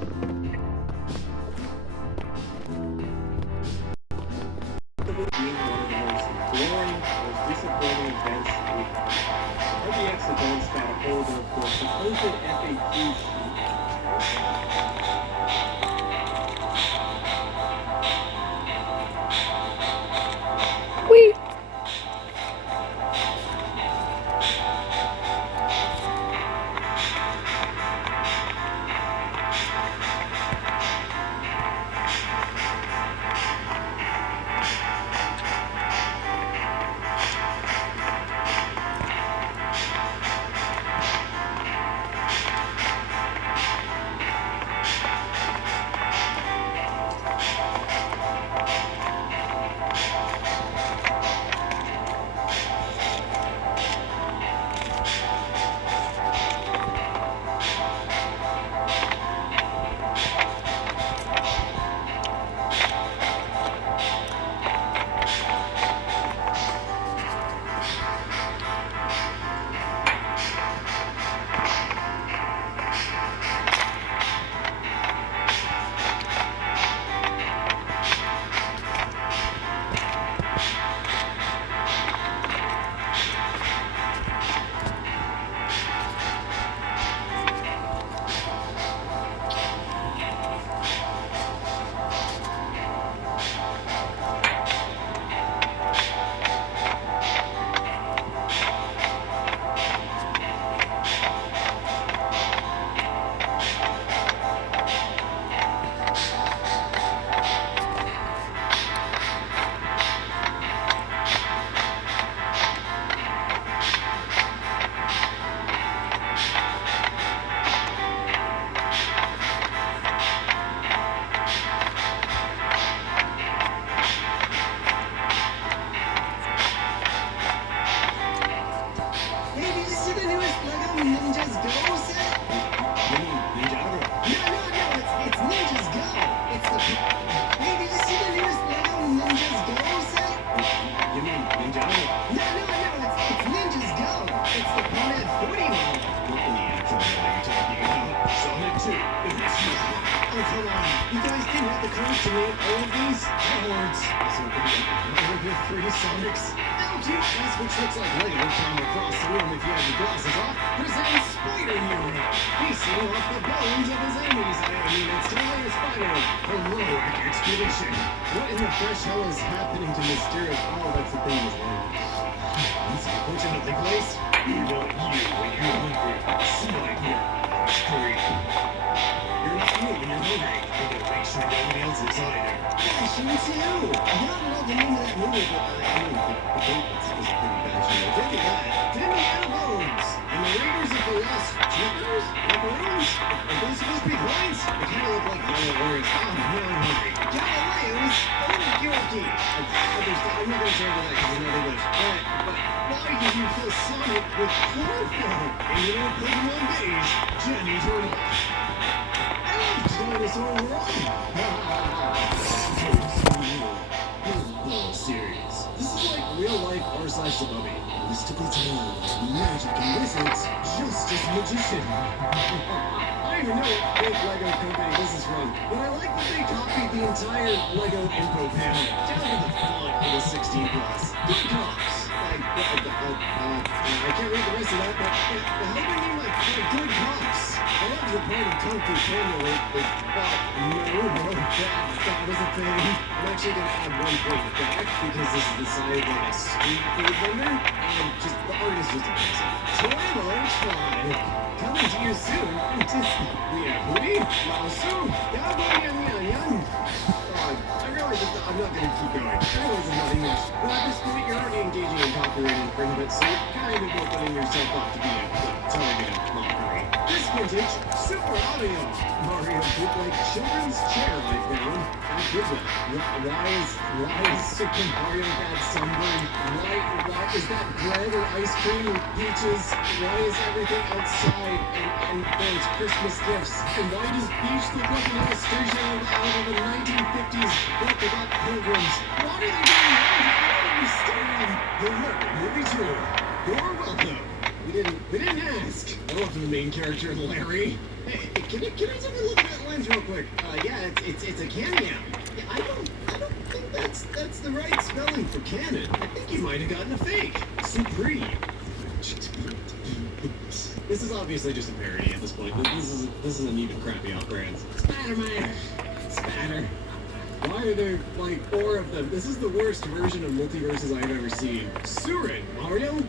Being one of the most boring, most disappointing events we've had. RBX Advance got a hold of the supposed FAQ sheet. Wee. Sonics. LGS, which looks like Lego from across the room if you have your glasses off, presents Spider Hero, feasting off the bones of his enemies. I mean, it's totally a spider heroic expedition. What in the fresh hell is happening to Mysterio? Oh, that's the thing is he's unfortunately placed. You know you when you're hungry. Smite your scream. You're not you when you're hungry. You gotta make sure nobody else is either. Fashion too! I don't know the name of that movie, but I mean, the date was pretty fashion. Look at that! Timmy Elbows! And the Raiders of the Lost Troopers? Maroons? Are those supposed to be coins? They kind of look like yellow words. Oh, no, I'm hungry. Galileo's Old Yorkie! I'm not going to share that because it's not English. Alright, but why did you fill Sonic with chlorophyll? And you know Pokemon Beige, Jenny Turtle. I love Dinosaur World! Series. This is like real-life r/Zabubi. Mystical tale, magic and wizards, just as magician. I don't even know what fake Lego company this is from, but I like that they copied the entire Lego info panel down to the font for the 16+. Good cops. I can't read the rest of that, but how do you mean like good cops? I love the part of Kung Fu Panda where no, that was a thing. I'm actually going to add 1 point back because this is the side of like a street food vendor, and just the art is just amazing. Toy Launch 5, coming to you soon from Disney. We have Woody, Laosu, Cowboy Yan Yan Yan. I realize that I'm not going to keep going. I realize I'm not English, but at this point you're already engaging in copyright infringement, so you're kind of opening yourself up to be a target of mockery. This vintage, Super Audio, Mario bootleg children's chair I found at Goodwill. Why is Super Mario got sunburn? Why is that bread or ice cream with peaches? Why is everything outside and there's Christmas gifts? And why does Peach look like an illustration out of a 1950s book about pilgrims? Why are they doing that? I don't understand. The Movie 2. You're welcome. We didn't ask. I love the main character, Larry. Hey, can I take a look at that lens real quick? Yeah, it's a cameo. Yeah, I don't think that's the right spelling for Canon. I think you might have gotten a fake. Supreme. This is obviously just a parody at this point. This isn't even crappy off brands. Spider-Man! Spatter. Why are there, like, 4 of them? This is the worst version of multiverses I've ever seen. Surin, Mario?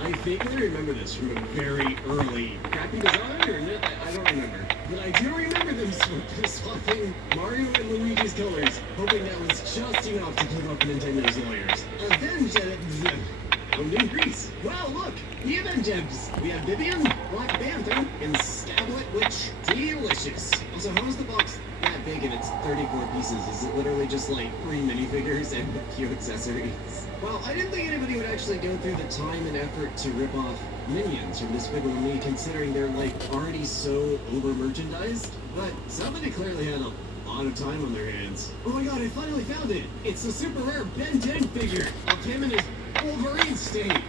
I vaguely remember this from a very early crappy design, or no, I don't remember. But I do remember them swapping Mario and Luigi's colors, hoping that was just enough to keep up Nintendo's lawyers. New Grease. Well, look, the Avengers. We have Vivian, Black Panther, and Stablet Witch. Delicious. Also, how is the box that big and it's 34 pieces? Is it literally just like 3 minifigures and a few accessories? Well, I didn't think anybody would actually go through the time and effort to rip off Minions from Despicable Me, considering they're like already so over-merchandised. But somebody clearly had a lot of time on their hands. Oh my god, I finally found it! It's the super rare Ben 10 figure of him and his Wolverine state.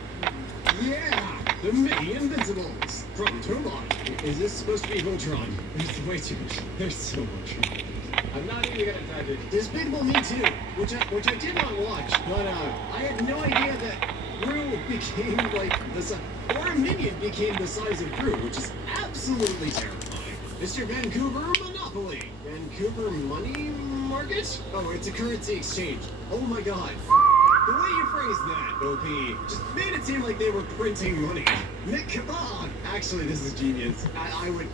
Yeah, the mini Invincibles from Toonbot. Is this supposed to be Voltron? There's way too much. There's so much. I'm not even gonna type it. Despicable Me 2, which I did not watch, but I had no idea that Gru became like the size, or a minion became the size of Gru, which is absolutely terrifying. Mr. Vancouver Monopoly. Vancouver Money Market? Oh, it's a currency exchange. Oh my god. The way you phrased that, OP, just made it seem like they were printing money. Mick Kebab! Actually, this is genius. I would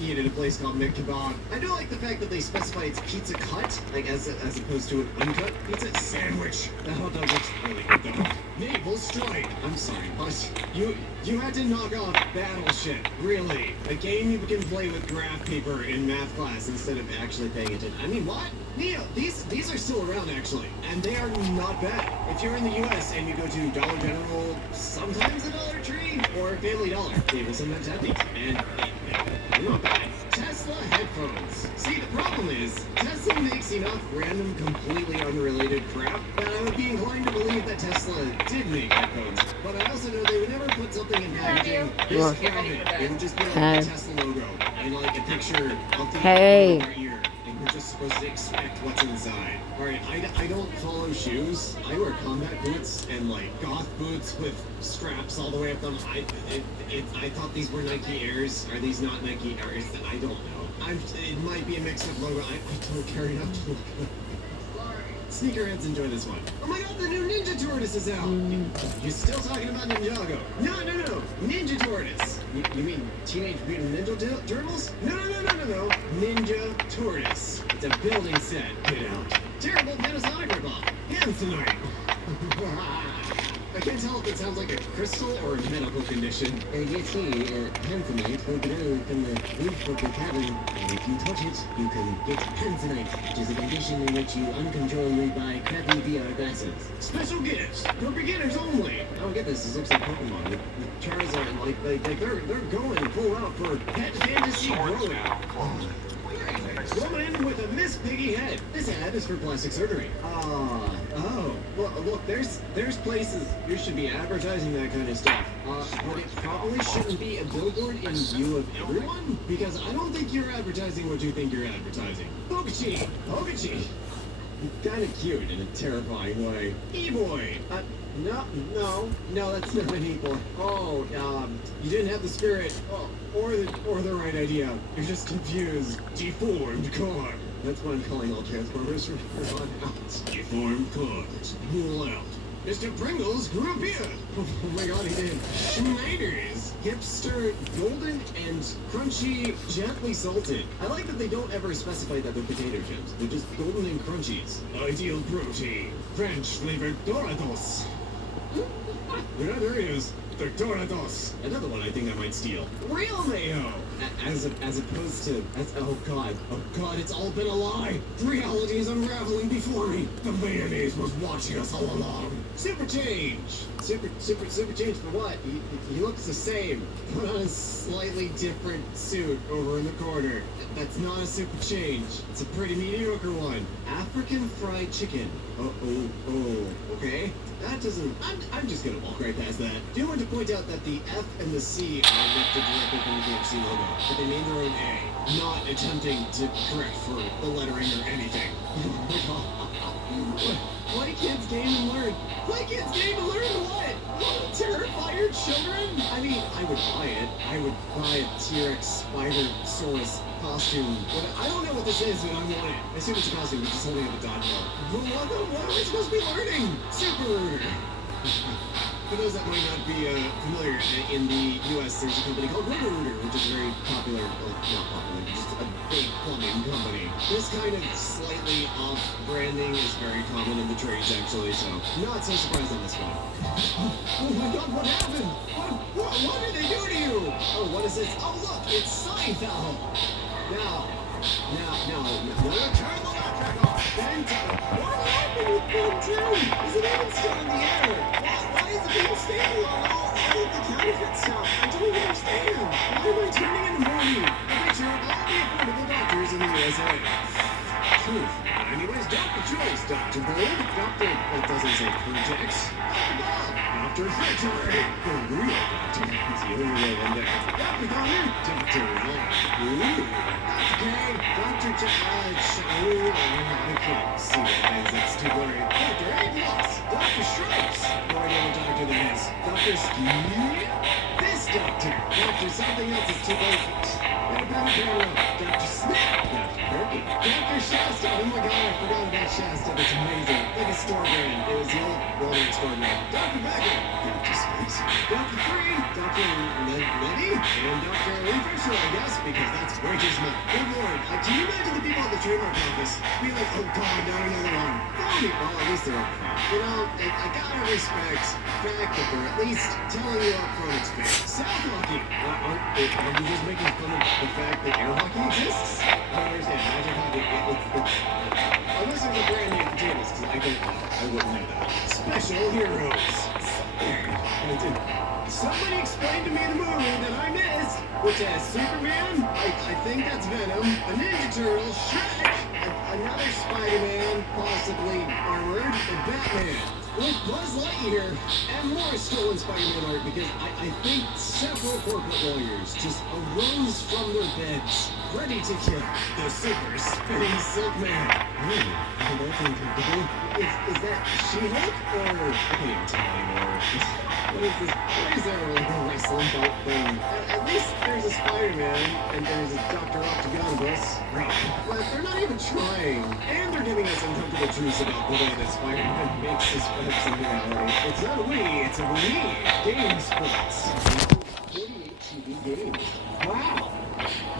eat at a place called Mick Kebab. I do like the fact that they specify it's pizza cut, like as opposed to an uncut pizza sandwich. The hot dog looks really good though. Naval Strike! I'm sorry, but you had to knock off Battleship. Really? A game you can play with graph paper in math class instead of actually paying attention. I mean, what? Neo, these are still around actually, and they are not bad. If you're in the US and you go to Dollar General, sometimes a Dollar Tree, or Family Dollar, they will sometimes have these, and they're not bad. Tesla headphones. See, the problem is, Tesla makes enough random, completely unrelated crap that I would be inclined to believe that Tesla did make headphones. But I also know they would never put something in packaging this common. It would just be like the Tesla logo, and like a picture of the right ear. We're just supposed to expect what's inside. Alright, I don't follow shoes. I wear combat boots and like goth boots with straps all the way up them. I thought these were Nike Airs. Are these not Nike Airs? I don't know. It might be a mixed up logo. I don't care enough to look at it. Sneakerheads enjoy this one. Oh my god, the new Ninja Tortoise is out! You're still talking about Ninjago. No. Ninja Tortoise. You mean Teenage Mutant Ninja Turtles? No. Ninja Tortoise. It's a building set. Get out. Terrible Panasonic ripoff. Tanzanite. I can't tell if it sounds like a crystal or a medical condition. You see, Tanzanite will grow from the roof of the cabin, and if you touch it, you can get Tanzanite, which is a condition in which you uncontrollably buy crappy VR glasses. Special gifts for beginners only. I don't get this. This looks like Pokemon. With Charizard, like they're going full out for pet fantasy growing. Woman with a Miss Piggy head. This ad is for plastic surgery. Oh. Well, look, there's places you should be advertising that kind of stuff. But it probably shouldn't be a billboard in view of everyone, because I don't think you're advertising what you think you're advertising. Pokechi! Kind of cute in a terrifying way. E-boy! No, that's not an E-boy. Oh, you didn't have the spirit, or the right idea. You're just confused. Deformed car. That's what I'm calling all Transformers from here on out. Deformed cars. Rule out. Mr. Pringles grew up here. Oh my god, he did. Schneider's. Hipster, golden, and crunchy, gently salted. I like that they don't ever specify that they're potato chips. They're just golden and crunchies. Ideal protein. French flavored Dorados. Yeah, there he is. The Dorados. Another one I think I might steal. Real mayo. As opposed to, oh god, it's all been a lie. Reality is unraveling before me. The mayonnaise was watching us all along. Super change. Super change for what? He looks the same. Put on a slightly different suit over in the corner. That's not a super change. It's a pretty mediocre one. African fried chicken. Oh, okay. That doesn't, I'm just gonna walk right past that. Do you want to point out that the F and the C are lifted directly from the DMC logo, but they made their own A, not attempting to correct for the lettering or anything. Play kids game and learn. Play kids game and learn what? Won't terrify your children? I mean, I would buy it. I would buy a T-Rex Spider-Saurus costume. But I don't know what this is, and I want it. I assume it's a costume, it's just holding up a dodgeball. But what are we supposed to be learning? Super Rooter. For those that might not be familiar, in the U.S. there's a company called Roto-Rooter, which is very popular, well, not popular, just a big plumbing company. This kind of slightly off branding is very common in the trades, actually, so not so surprised on this one. Oh my god, what happened? What did they do to you? Oh, what is this? Oh, look, it's Seinfeld. Now, turn the backtrack off. Then, what happened with Ben 2? Is it even still in the air? Why is the beam stable on all of the counterfeit stuff? I don't even understand. Why am I turning into Morty? A picture of all the affordable doctors in the USA. Anyways, Dr. Choice, Dr. Bold, Dr. It doesn't say Projects, Dr. Bob, Dr. Victory, the real doctor. He's the only real one there. Dr. Connor, Dr. Dr. K, Dr. I can't see what it is, it's too blurry. Dr. A+, Dr. Stripes, no idea what doctor that is. Dr. This doctor, Dr. something else is too late. Dr. Snap, Dr. Perky, Dr. Shasta, oh my god, I forgot about Shasta, that's amazing. Like a store brand, it was the old Walmart store brand. Dr. Becker, Dr. Space, Dr. Free, Dr. Letty, and Dr. Lee Fisher, I guess, because that's way too small. Good lord, can you imagine the people at the trademark office be like, oh god, not another one. Phony, well, at least they're up front. You know, I gotta respect the fact that they're at least telling you up front it's fake. South Lucky, aren't you just making fun of the fact that air hockey exists? I don't understand. Magic hockey, unless there's a brand name for tables, because I don't know. I wouldn't know that. Special heroes. Somebody explained to me the movie that I missed, which has Superman, I think that's Venom, a Ninja Turtle, Shrek, another Spider-Man, possibly armored, and Batman. With Buzz Lightyear and more stolen Spider-Man art, because I think several corporate lawyers just arose from their beds, ready to kill the Super Spinning Silk Man. Really? That's uncomfortable. Is that She-Hulk, or I can't even tell anymore. What is this? What is there, like a wrestling belt thing? At least there's a Spider-Man, and there's a Dr. Octagonus. Right. But they're not even trying. And they're giving us uncomfortable truths about the way that Spider-Man makes his webs in reality. It's not a we, it's a we. Game sports. 48 TV games. Wow.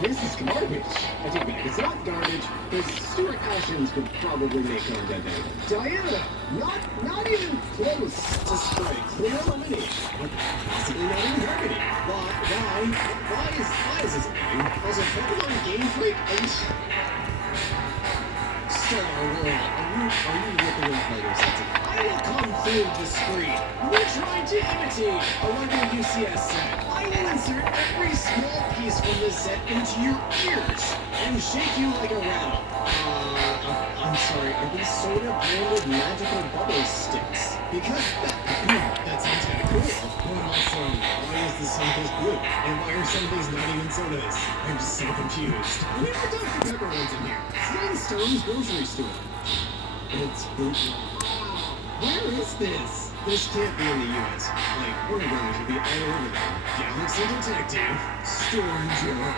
This is garbage. I take it back. It's not garbage, because Stuart Ashens could probably make on that day. Diana, not even close to strike. Clear elimination, but possibly not even targeting. Why is this a thing? Also, Pokemon Game Freak, Star World, are you looking at players? I will come through the screen. We're trying to imitate a Lego UCS set. I will insert every small piece from this set into your ears and shake you like a rattle. I'm sorry, are these soda branded magical bubble sticks? Because that sounds kind of cool. But also, why is the sun this blue? And why are some of these not even sodas? I'm just so confused. Whenever Dr. Pepper runs in here, Flintstone's grocery store. It's where is this? This can't be in the U.S. Like, Warner Brothers would be all over there. Galaxy Detective, Storm Joe.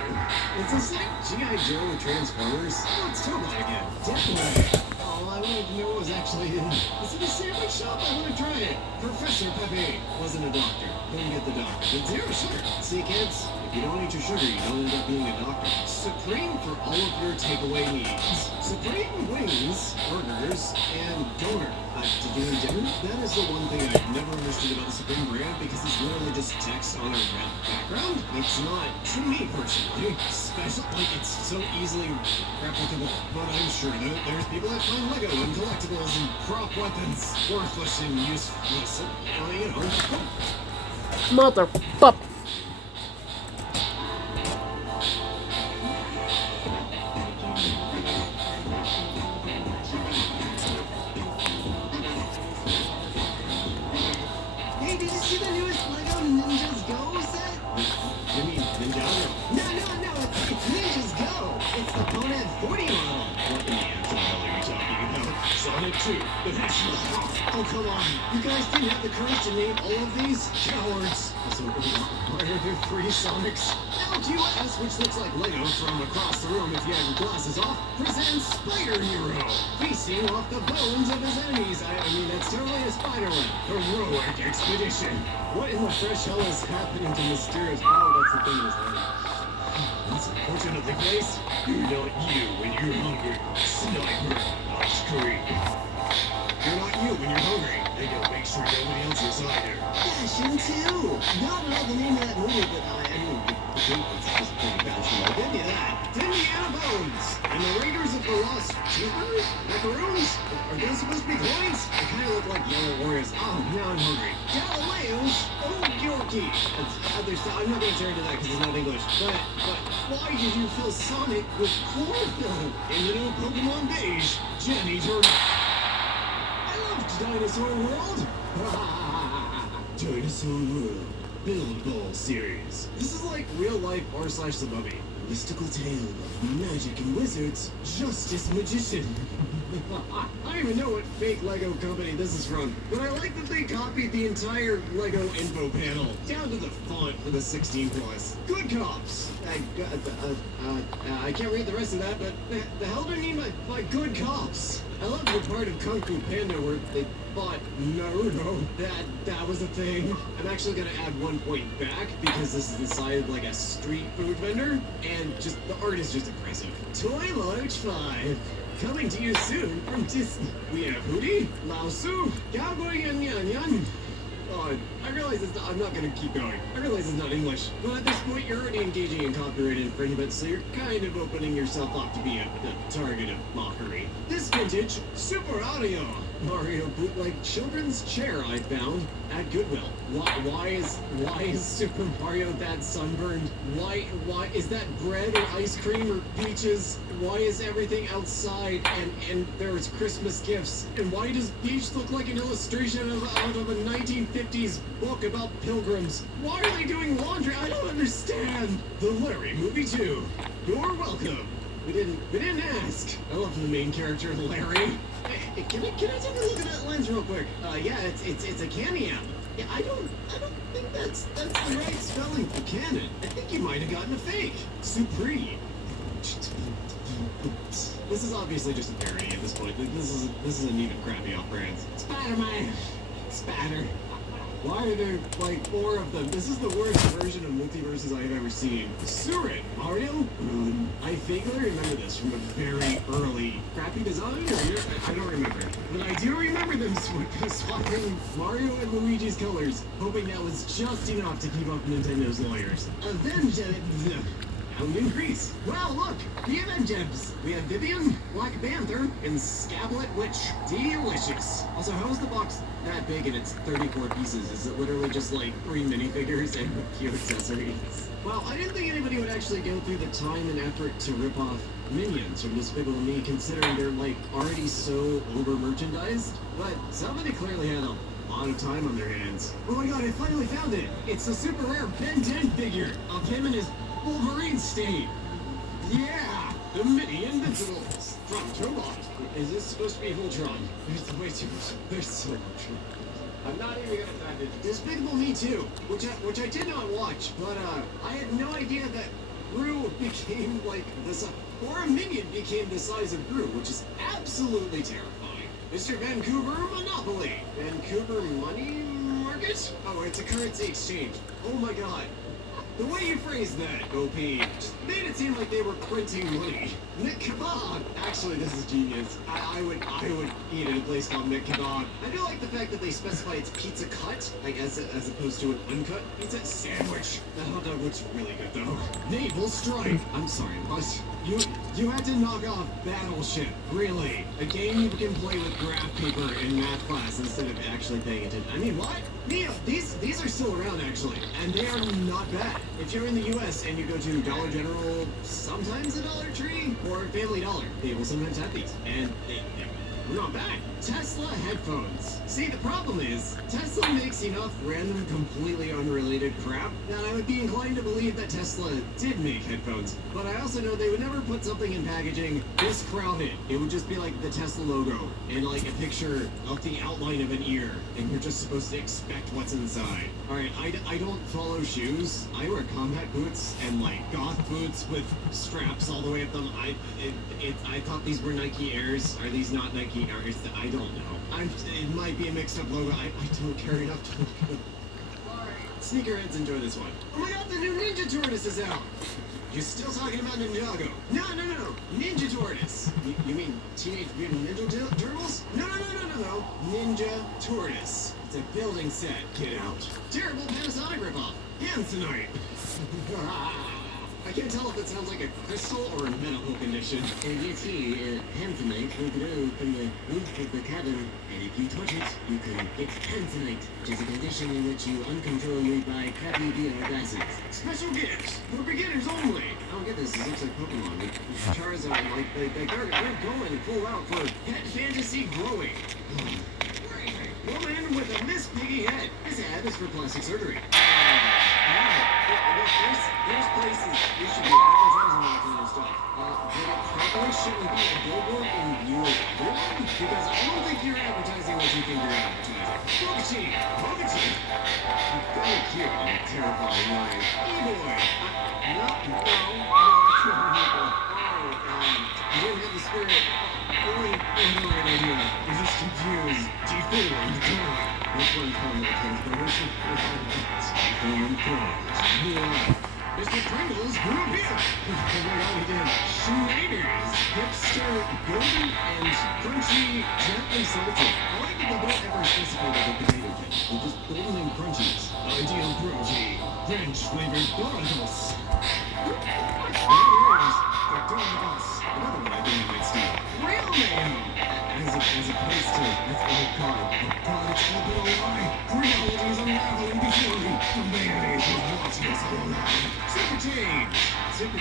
Is this like G.I. Joe with Transformers? Oh, it's Tobot again. Definitely. All I wanted to know was actually is it a sandwich shop? I want to try it. Professor Pepe wasn't a doctor. Couldn't get the doctor. But zero sugar. See, kids? If you don't eat your sugar, you don't end up being a doctor. Supreme for all of your takeaway needs. Supreme wings, burgers, and donor. Did you know that is the one thing I've never understood about the Supreme brand, because it's literally just text on a red background. It's not, to me personally, special. Like, it's so easily replicable. But I'm sure that there's people that find Lego and collectibles and prop weapons worthless and useless. You know. Motherfucker. Hey, did you see the newest Lego Component 40 model. What in the actual hell are you talking about? Sonic 2, the Hedgehog. Oh, come on. You guys didn't have the courage to name all of these? Cowards. Also, why are there 3 Sonics? LQS, which looks like Lego from across the room if you have your glasses off, presents Spider Hero, feasting off the bones of his enemies. I mean, that's totally a Spider-Man. Heroic expedition. What in the fresh hell is happening to Mysterious? Oh, that's the thing is like, that's unfortunately the case. You're not you when you're hungry. Sniper, not Scream. You're not you when you're hungry. They gotta make sure nobody else is either. Fashion 2! Not know the name of that movie, but I mean, the group is just pretty fashion. I'll give you that. Indiana Bones! And the Raiders of the Lost Cheeseburgers? Macaroons? Are those supposed to be coins? They kind of look like yellow Oreos. Oh, now I'm hungry. Galileo's Old Yorkie! I'm not gonna turn to that because it's not English. But why did you fill Sonic with chlorophyll in the new Pokemon Beige? Jenny Turtle. Dinosaur World? Dinosaur World. Build Ball series. This is like real life r/Sububby. Mystical tale of magic and wizards. Justice Magician. I don't even know what fake Lego company this is from, but I like that they copied the entire Lego info panel, down to the font for the 16 plus. Good Cops. I can't read the rest of that, but the hell do you mean by good cops? I love the part of Kung Fu Panda where they fought Naruto. That was a thing. I'm actually gonna add 1 point back because this is inside of like a street food vendor, and just the art is just impressive. Toy Large 5. Coming to you soon from Disney. We have Hootie, Lao Su, Cowboy and Yan Yan. Oh, I realize I'm not going to keep going. I realize it's not English. But at this point, you're already engaging in copyright infringement, so you're kind of opening yourself up to be a target of mockery. This vintage, Super Audio. Mario bootleg children's chair I found at Goodwill. Why is Super Mario that sunburned? Why is that bread or ice cream or peaches? Why is everything outside and there's Christmas gifts? And why does Peach look like an illustration out of a 1950s book about pilgrims? Why are they doing laundry? I don't understand. The Larry Movie 2. You're welcome. We didn't ask. I love the main character, Larry. Hey, can I take a look at that lens real quick? Yeah, it's a cameo. Yeah, I don't think that's the right spelling for canon. I think you might have gotten a fake. Supreme. This is obviously just a parody at this point. This isn't even crappy off brands. Spider-Man. Spatter. Why are there, like, 4 of them? This is the worst version of multiverses I've ever seen. Surin, Mario, I vaguely remember this from a very early crappy design, or I don't remember. But I do remember them swapping Mario and Luigi's colors, hoping that was just enough to keep up Nintendo's lawyers. Found increase. Wow, look! The Avengers! We have Vivian, Black Panther, and Scablet Witch. Delicious! Also, how is the box that big and it's 34 pieces? Is it literally just like 3 minifigures and a few accessories? Well, I didn't think anybody would actually go through the time and effort to rip off Minions from Despicable Me, considering they're like already so over-merchandised. But somebody clearly had a lot of time on their hands. Oh my god, I finally found it! It's a super rare Ben 10 figure of him and his Wolverine state. Yeah! The Mini Invincibles from Turbo. Is this supposed to be Voltron? There's way too much. There's so much. I'm not even gonna dive into Despicable Me 2, which I did not watch, but I had no idea that Gru became like this, or a minion became the size of Gru, which is absolutely terrifying. Mr. Vancouver Monopoly. Vancouver Money Market? Oh, it's a currency exchange. Oh my god. The way you phrased that, OP, just made it seem like they were printing money. Nick Kebab! Actually, this is genius. I would eat at a place called Nick Kebab. I do like the fact that they specify it's pizza cut, like as opposed to an uncut pizza sandwich. That hot dog looks really good though. Naval Strike! I'm sorry, what? You had to knock off Battleship, really? A game you can play with graph paper in math class instead of actually paying attention. I mean, what? Mia, these are still around actually, and they are not bad. If you're in the US and you go to Dollar General, sometimes a Dollar Tree, or Family Dollar, they will sometimes have these. And not bad. Tesla headphones. See, the problem is, Tesla makes enough random, completely unrelated crap that I would be inclined to believe that Tesla did make headphones. But I also know they would never put something in packaging this crowded. It would just be like the Tesla logo and like a picture of the outline of an ear, and you're just supposed to expect what's inside. Alright, I don't follow shoes. I wear combat boots and like goth boots with straps all the way up them. I thought these were Nike Airs. Are these not Nike Airs? I don't know. It might be a mixed up logo. I don't care enough to look good. Alright, sneakerheads, enjoy this one. Oh my god, the new Ninja Tortoise is out! You're still talking about Ninjago. No. Ninja Tortoise. You mean Teenage Mutant Ninja Turtles? No. Ninja Tortoise. It's a building set. Get out. Terrible Panasonic ripoff. Tanzanite. I can't tell if it sounds like a crystal or a medical condition. And you see, tanzanite will grow from the roof of the cavern, and if you touch it, you can get tanzanite, which is a condition in which you uncontrollably buy crappy VR glasses. Special gifts for beginners only. I don't get this. This looks like Pokemon. Charizard, like they're going full out for pet fantasy growing. Woman with a Miss Piggy head. This ad is for plastic surgery. There's places you should be advertising that kind of stuff. But it probably shouldn't be a billboard in view of everyone, because I don't think you're advertising what you think you're advertising. Pokemon. Very cute and terrifying line. E-boy. No, that's not people. You didn't have the spirit. Really, no idea. You're just confused. Do you feel it? This one's called the Transformation. Mr. Pringles grew a beard. Oh my god, he did. Schneider's hipster, golden, and crunchy, gently salted. I like that they don't ever specify that they're potato chips. They're just golden and crunchies. Ideal protein. Ranch flavored Doritos. There it is. The Doritos. Another one I think I might steal. Real mayo. As opposed to, oh god, it's all been a lie. Reality is unraveling before me. The mayonnaise was watching us all along. Super change. Super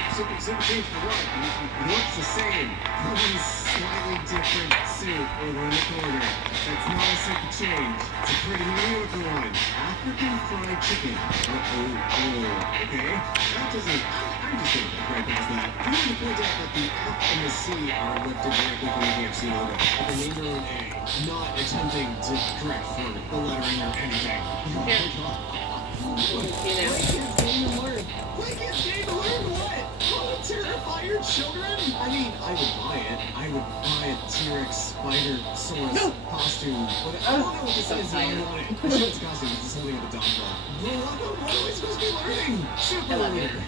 change for what? It looks the same. One slightly different suit over in the corner. That's not a super change. It's a pretty mediocre one. African fried chicken. Okay. That doesn't... I'm just gonna look right past that. I need to point out that the F and the C are lifted directly from the KFC logo. They named their own A, not attempting to correct for the lettering or anything. Oh my god. Why kids game to learn? Why kids game to learn what? How to terrify your children? I mean, I would buy it. I would buy a T-Rex spider source costume. But I don't know what this is. I don't want it. I know it's a costume. It's just something with a dog ball. What are we supposed to be learning? Super weird.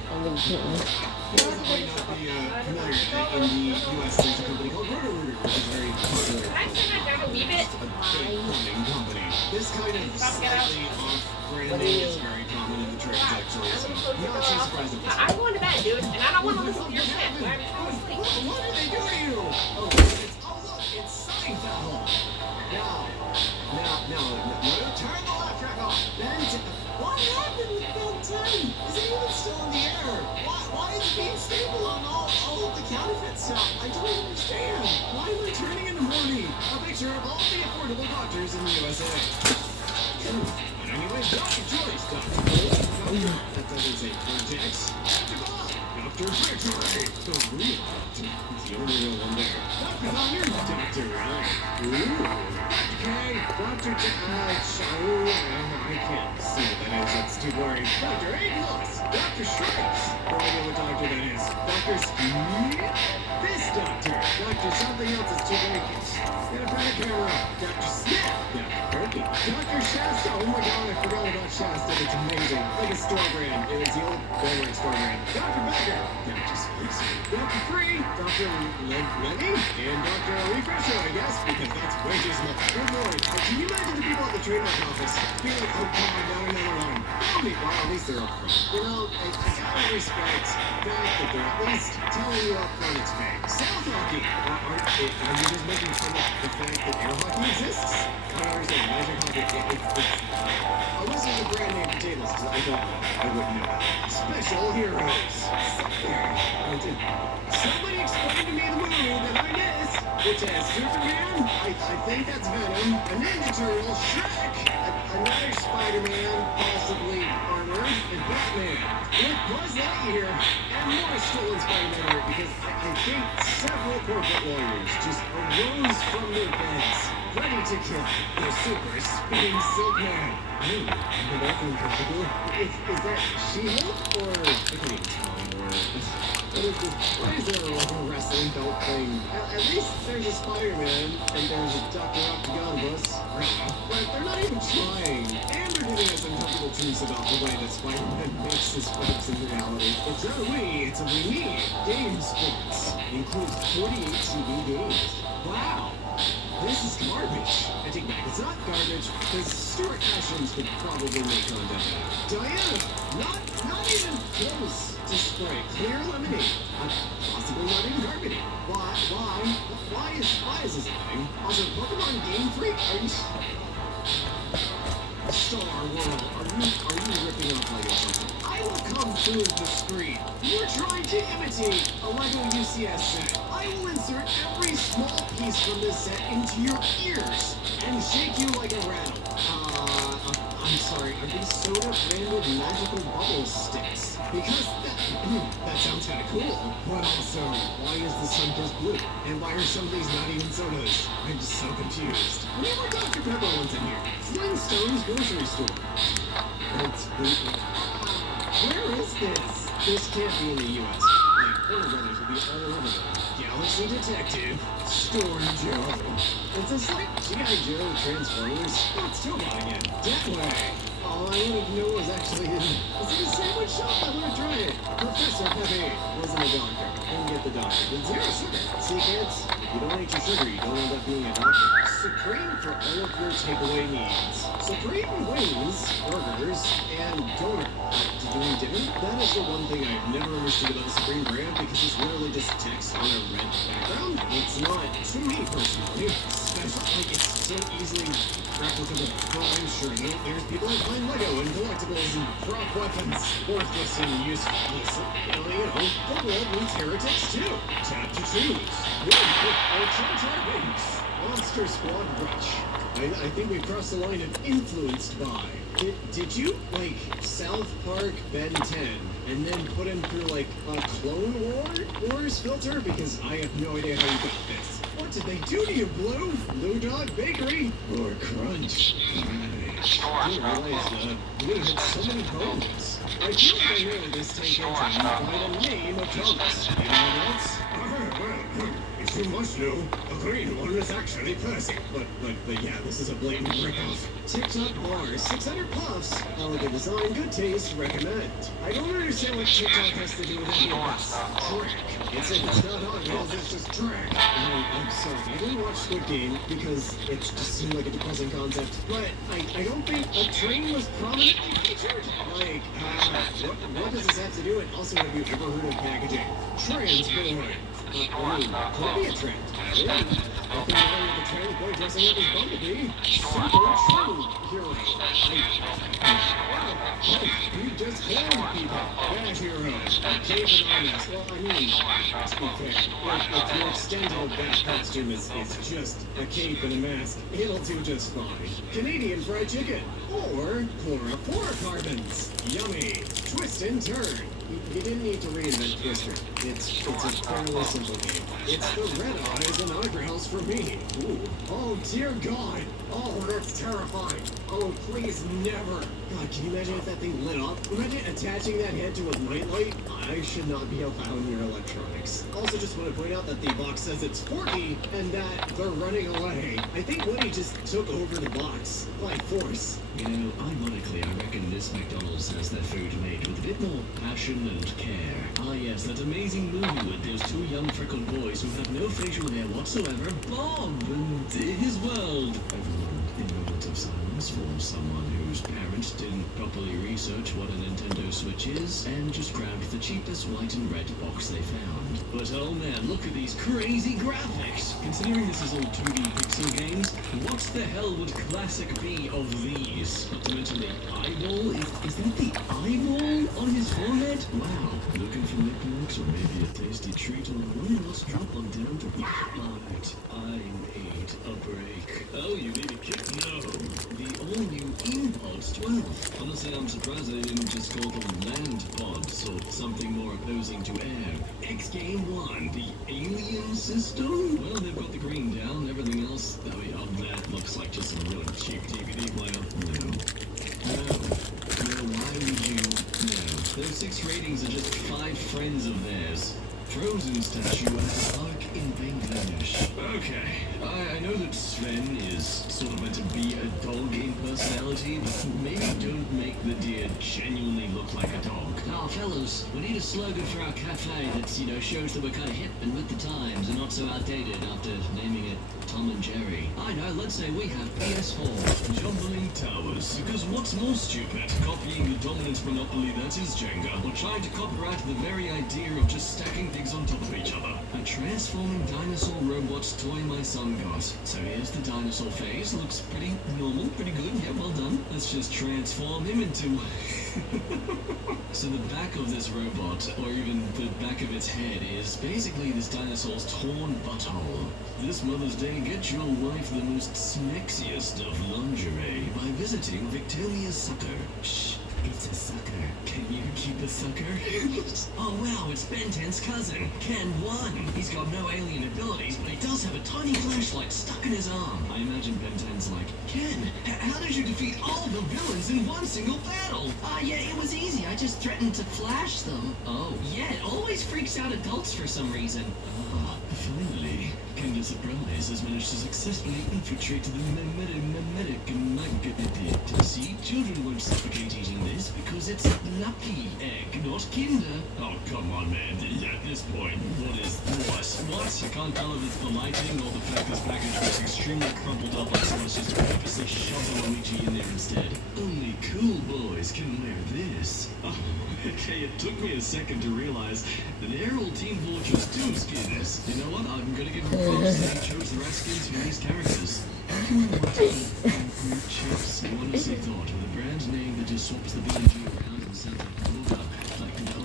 It might not be familiar in the U.S. There's a company called Roto-Rooter, which is very popular. Can I turn that down a wee bit? Just a big plumbing company. This kind of slightly off-branding is very common in the trades, actually, so not too surprising. I'm going to bed, dude, and I don't want to listen to your shit. I'm falling asleep. What did they do to you? Oh, look, it's Seinfeld. No, turn the laugh track off. What happened with Bill 10? Is it even still in the air? Why is it being stable on all of the counterfeit stuff? I don't understand. Why am I turning into Morty? A picture of all the affordable doctors in the USA. But anyway, Dr. Joyce, Dr. That doesn't say context. Dr. Bob, Dr. Victory, the real doctor. He's the only real one there. Dr. Connor, Dr. Ryan. Dr. K, Dr. I can't see what that is. That's too blurry. Dr. A+, Dr. Stripes. Oh, I know what doctor that is. Dr. Smith? This doctor. Dr. Something else is too big. Get a better camera. Dr. Smith. Dr. Perky. Dr. Shasta. Oh my god, I forgot about Shasta. It's amazing. Like a store brand. It was the old Walmart store brand. Dr. Becker. Dr. Spicer. Dr. Free. Dr. Lenny. And Dr. Refresher, I guess, because that's way too small. Good lord. Can you imagine the people at the trademark office being like, oh god, not another one. Well, at least they're up front. You know, I gotta respect the fact that they're at least telling you up front it's fake. South hockey. Are you just making fun of the fact that air hockey exists? I don't understand. Magic hockey. Unless there's a brand name for tables, because I don't know. I wouldn't know that. Special heroes. Somebody explain to me the movie that I missed. Cortez, Superman? I think that's Venom. A Ninja Turtle, Shrek, another Spider-Man, possibly armored, and Batman. With Buzz Lightyear, and more stolen Spider-Man art, because I think several corporate lawyers just arose from their beds, ready to kill the super spinning Silk Man. Ooh, the welcome comfortable. Is that She-Hulk, or I can't even tell anymore. What is this? Why is there like a wrestling belt thing? At least there's a Spider-Man and there's a Dr. Octagonus. But they're not even trying. And they're giving us uncomfortable truths about the way that Spider-Man makes his fights in reality. It's not a we, it's a we need. Game sports includes 48 TV games. Wow. This is garbage. I take back. It's not garbage because Stuart Ashens could probably make content. Diana, not even close to spray. Clear lemonade. Possibly not even garbage. Why is this a thing? Also, Pokemon Game Freak? Are you Star World? Are you ripping off Lego something? I will come through the screen. You're trying to imitate a Lego UCS set. I will insert every small piece from this set into your ears and shake you like a rattle. I'm sorry, are these soda branded magical bubble sticks? Because that sounds kind of cool. But also, why is the sun-kissed blue? And why are some of these not even sodas? I'm just so confused. We were Dr. Pepper ones in here. Flintstone's grocery store. Where is this? This can't be in the U.S. Like, Warner Brothers would be all over it. Galaxy Detective, Storm Joe. It's just like G.I. Joe Transformers. It's Tobot again. That way. All I wanted to know was actually is it a sandwich shop? I want to try it. Professor Pepe wasn't a doctor. Didn't get the doctor. Did zero sugar. See, kids? If you don't eat your sugar, you don't end up being a doctor. Supreme for all of your takeaway needs. Supreme wings, burgers, and donut. Did you mean dinner? That is the one thing I've never understood about the Supreme brand because it's literally just text on a red background. It's not, to me personally, special. Like, it's so easily replicable. Well, I'm sure there's people that find Lego and collectibles and prop weapons worthless and useless. You know, the world needs heretics too. Tap to choose. Or Jar Binks. Monster Squad Rush. I think we've crossed the line of influenced by. Did you, like, South Park Ben 10 and then put him through, like, a Clone Wars filter? Because I have no idea how you got this. What did they do to you, Blue? Blue Dog Bakery? Or Crunch? I didn't realize Blue had so many bones. I feel like I know this tank engine by the name of Thomas. Anyone else? Well, if you must know, the green one is actually Percy. But yeah, this is a blatant ripoff. TikTok bars, 600 puffs. Elegant design, good taste, recommend. I don't understand what TikTok has to do with any of this. Track. It's not on rails, it's just track. I'm sorry, I didn't watch Squid Game because it just seemed like a depressing concept. But I don't think a train was prominently featured. Like, what does this have to do? And also, have you ever heard of packaging? Transform. Could be a trend. Really? I think the trans boy dressing up as Bumblebee. Super true hero. You just killed people. Bad hero. Cape and honest. Well, I mean, to be fair, if your extended that costume is just a cape and a mask, it'll do just fine. Canadian Fried Chicken. Or chlorofluorocarbons. Yummy. Twist and turn. You didn't need to reinvent Twister. It's a fairly simple game. It's the red eyes and eyebrows for me. Ooh. Oh, dear God. Oh, that's terrifying. Oh, please never. God, can you imagine if that thing lit up? Imagine attaching that head to a nightlight. I should not be allowed near electronics. Also, just want to point out that the box says it's 40 and that they're running away. I think Woody just took over the box by force. You know, ironically, I reckon this McDonald's has their food made with a bit more passion and care. Ah yes, that amazing movie with those two young freckled boys who have no facial hair whatsoever, Bob and his world. Everyone in a moment of silence for someone whose parents didn't properly research what a Nintendo Switch is and just grabbed the cheapest white and red box they found. But oh man, look at these crazy graphics! considering this is all 2D pixel games, what the hell would classic be of these? Not to mention the eyeball. Is that the eyeball on his forehead? Wow. Looking for knickknacks or maybe a tasty treat on the way? Let's drop on down to Alright, I need a break. Oh, you need a kick? No. The all-new Inpods 12. Honestly, I'm surprised they didn't just call them Land Pods or something more opposing to air. X-Game 1, the alien system? Well, they've got the green down, everything else, I mean, on that looks like just some real cheap DVD player. No, why would you? No. Those 6 ratings are just 5 friends of theirs. Frozen statue at a park in Bangladesh. Okay, I know that Sven is sort of meant to be a dog in personality, but maybe don't make the deer genuinely look like a dog. Oh, fellas, we need a slogan for our cafe that, shows that we're kind of hip and with the times and not so outdated after naming it Tom and Jerry. I know, let's say we have PS4. Jumbling towers, because what's more stupid? Copying the dominant monopoly that is Jenga, or trying to copyright the very idea of just stacking things on top of each other. A transforming dinosaur robot toy my son got. So here's the dinosaur phase. Looks pretty normal, pretty good. Yeah, well done. Let's just transform him into... So the back of this robot, or even the back of its head, is basically this dinosaur's torn butthole. This Mother's Day, get your wife the most smexiest of lingerie by visiting Victoria's Sucker. Shh, it's a sucker. Can you keep a sucker? Oh wow, it's Ben 10's cousin, Ken 1. He's got no alien abilities, but he does have a tiny flashlight stuck in his arm. I imagine Ben 10's like, Ken, how did you defeat all the villains in one single battle? Yeah, it was easy. I just threatened to flash them. Oh. Yeah, it always freaks out adults for some reason. Ah, finally. Ken the Surprise has managed to successfully infiltrate the magnetic. See, children won't suffocate eating this because it's lucky egg, not Kinder. Oh, come on, man. At this point, what is this? What? I can't tell if it's the lighting or the fact this package looks extremely crumpled up like someone's just purposely shoved a Luigi in there instead. Only cool boys can wear this. Oh, okay, it took me a second to realize that they're all Team Fortress 2 skins. You know what? I'm gonna give them props that he chose the right skins for these characters. Chips, I honestly thought with a brand name that just swaps the BNG around and sounds like Buddha. Like, no,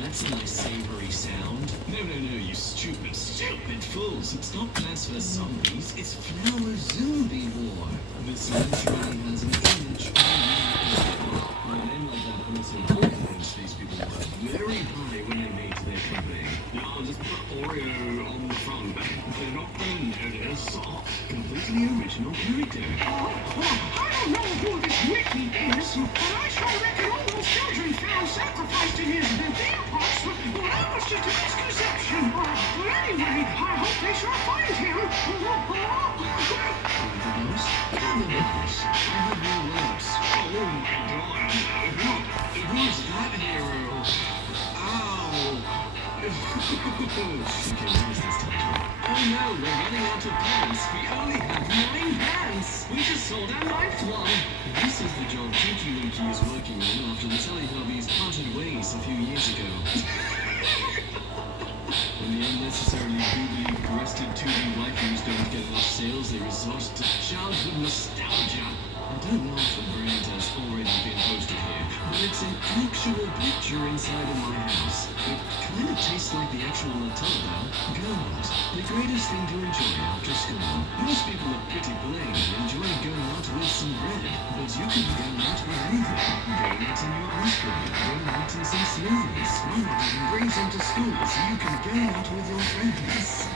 that's a nice savory sound. No, you stupid fools. It's not Plants vs. Zombies, it's Flower Zombie War. This literally has an image of a name like that honestly confidence these people were very high when they made their company. I'll just put Oreo on the front. They're not gonna notice. Completely original character. I don't know who this Mickey is, but I sure reckon all those children found sacrificed in his beer pots. Well, that was just a misconception. Anyway, I hope they sure find him. I have no words. Oh my god. Who's that hero? Ow. Okay, what is this title? Oh no, we're running out of pants. We only have 9 pants. We just sold our 9th one. This is the job Tinky Winky is working on after the Teletubbies parted ways a few years ago. When the unnecessarily googly-breasted 2D waifus don't get enough sales, they resort to childhood nostalgia. I don't know if the brand has already been posted here, but it's an actual picture inside of my house. It kind of tastes like the actual Nutella. Girls, the greatest thing to enjoy after school. Most people are pretty plain and enjoy going out with some bread, but you can go out with anything. Going out in your ice cream, going out in some smoothies. Why not even bring some to school so you can go out with your friends?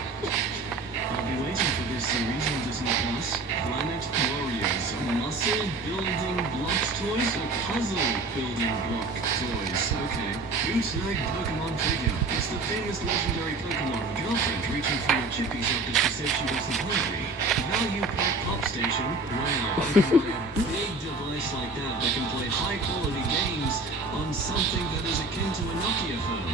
I'll be waiting for this series on Disney Plus. Planet Warriors. Muscle building block toys or puzzle building block toys? Okay. Bootleg Pokemon figure. It's the famous legendary Pokemon girlfriend reaching for your chippies after she said she wasn't hungry. Value Pack Pop Station. Wow. You can buy a big device like that that can play high quality games on something that is akin to a Nokia phone.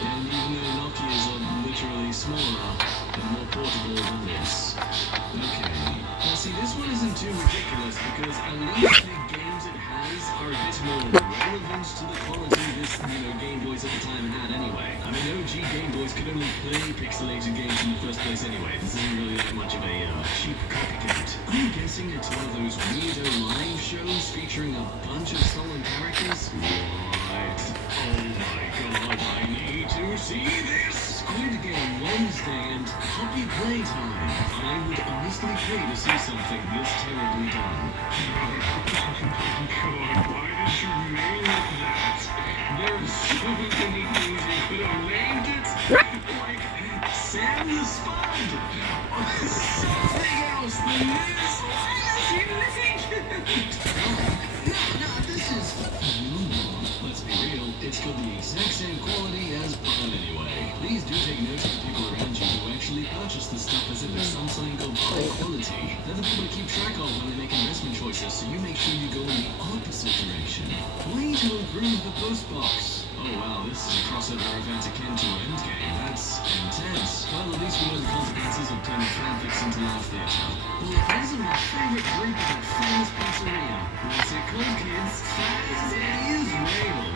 And even though Nokias are literally smaller and more portable than this. Okay. Now see, this one isn't too ridiculous because at least the games it has are a bit more relevant to the quality this, Game Boys at the time had anyway. I mean, OG Game Boys could only play pixelated games in the first place anyway. This isn't really that much of a cheap copycat. I'm guessing it's one of those weirdo live shows featuring a bunch of stolen characters. Right. Oh my god, I need to see this! Squid Game Wednesday and Puppy Playtime. I would honestly pay to see something this terribly done. God, why did you name it that? There's so many things you could have named it. Like Sam the Spud. Something else than this. Why is he living it? No, this is... Let's be real, it's got the exact same quality as Prime anyway. Please do take note of the people around you who actually purchase the stuff as if it's something of high quality. They're the people to keep track of when they make investment choices, so you make sure you go in the opposite direction. Way to improve the post box. Oh wow, this is a crossover event akin to Endgame. That's intense. Well, at least we know the consequences of turning fanfics into live theatre. Well, if that isn't my favorite drink at that famous pizzeria. What's it called, kids? Faz Israel.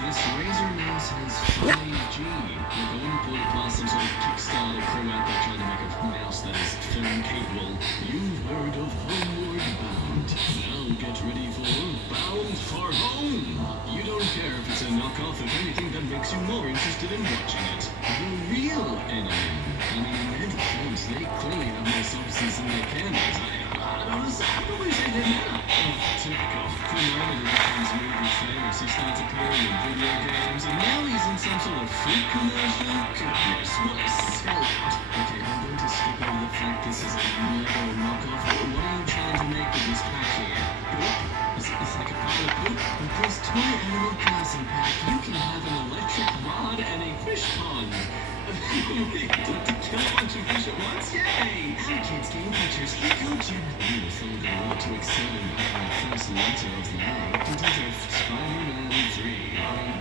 This Razer mouse has 5G. We're going to put past some sort of Kickstarter crew out there trying to make a mouse that is film capable. You've heard of Homeward Bound. Now get ready for Bound for Home. You don't care if it's a knockoff of anything that makes you more interested in watching it. The real enemy. I mean, in their defense, they clearly have more substance in their candles. I believe they did not. Typical. Phenomenal becomes movie famous. He starts appearing in video games, and now he's in some sort of food commercial. Goodness, what a sellout. Okay, I'm going to skip over the fact this is a Lego knockoff. What are you trying to make with this pack here? Poop? It's like a pile of poop? With this toy animal crossing pack, you can have an electric rod and a fish pond. to kill a bunch of fish at once? Yay! Our kids game features Eco Gym. You will someone going to want to excel in having the first letter of the name. Detective Spider-Man 3.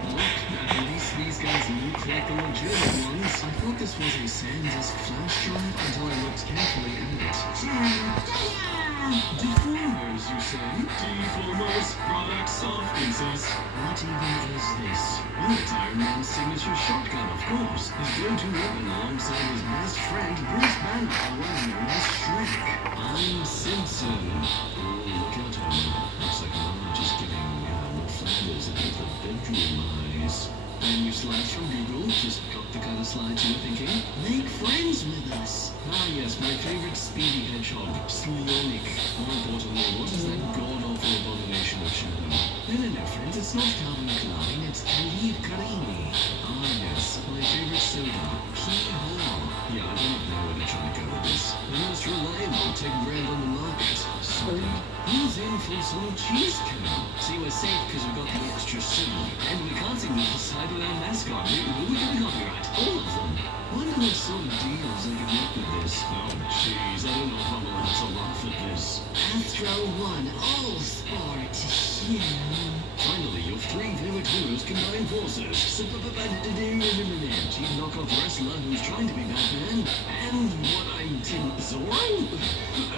Look, at least these guys look like the legitimate ones. I thought this was a SanDisk flash drive until I looked carefully at it. Deformers, you say? Deformers, products of Princess. What even is this? Well, it's Iron Man's signature shotgun, of course. His go-to weapon alongside his best friend, Bruce Banner, well known as Shrek. I'm Simpson. Oh, look out, Homer. Looks like Mama just giving more flowers at the bedroom eyes. And you slides from Google, just got the kind of slides you were thinking. Make friends with us. Ah yes, my favorite speedy hedgehog, Slionic. More importantly, what is that god-awful abomination of shadow? No, friends, it's not Calvin Klein, it's Khalid Karimi. Ah yes, my favorite soda, Key-Hole. Yeah, I don't know where they're trying to go with this. The most reliable tech brand on the market. Solid. Who's in for some cheese curd? See, we're safe because we've got the extra C. And we can't seem to decide with our mascot. Who are we going to copyright? All of them. Wonder what sort of deals I can make with this. Oh, jeez, I don't know if I'm allowed to laugh at this. Astro One, all sport. Yeah. Finally, your three favorite heroes combine forces. Cheap knockoff wrestler who's trying to be Batman. And what I'm Tim Zorro?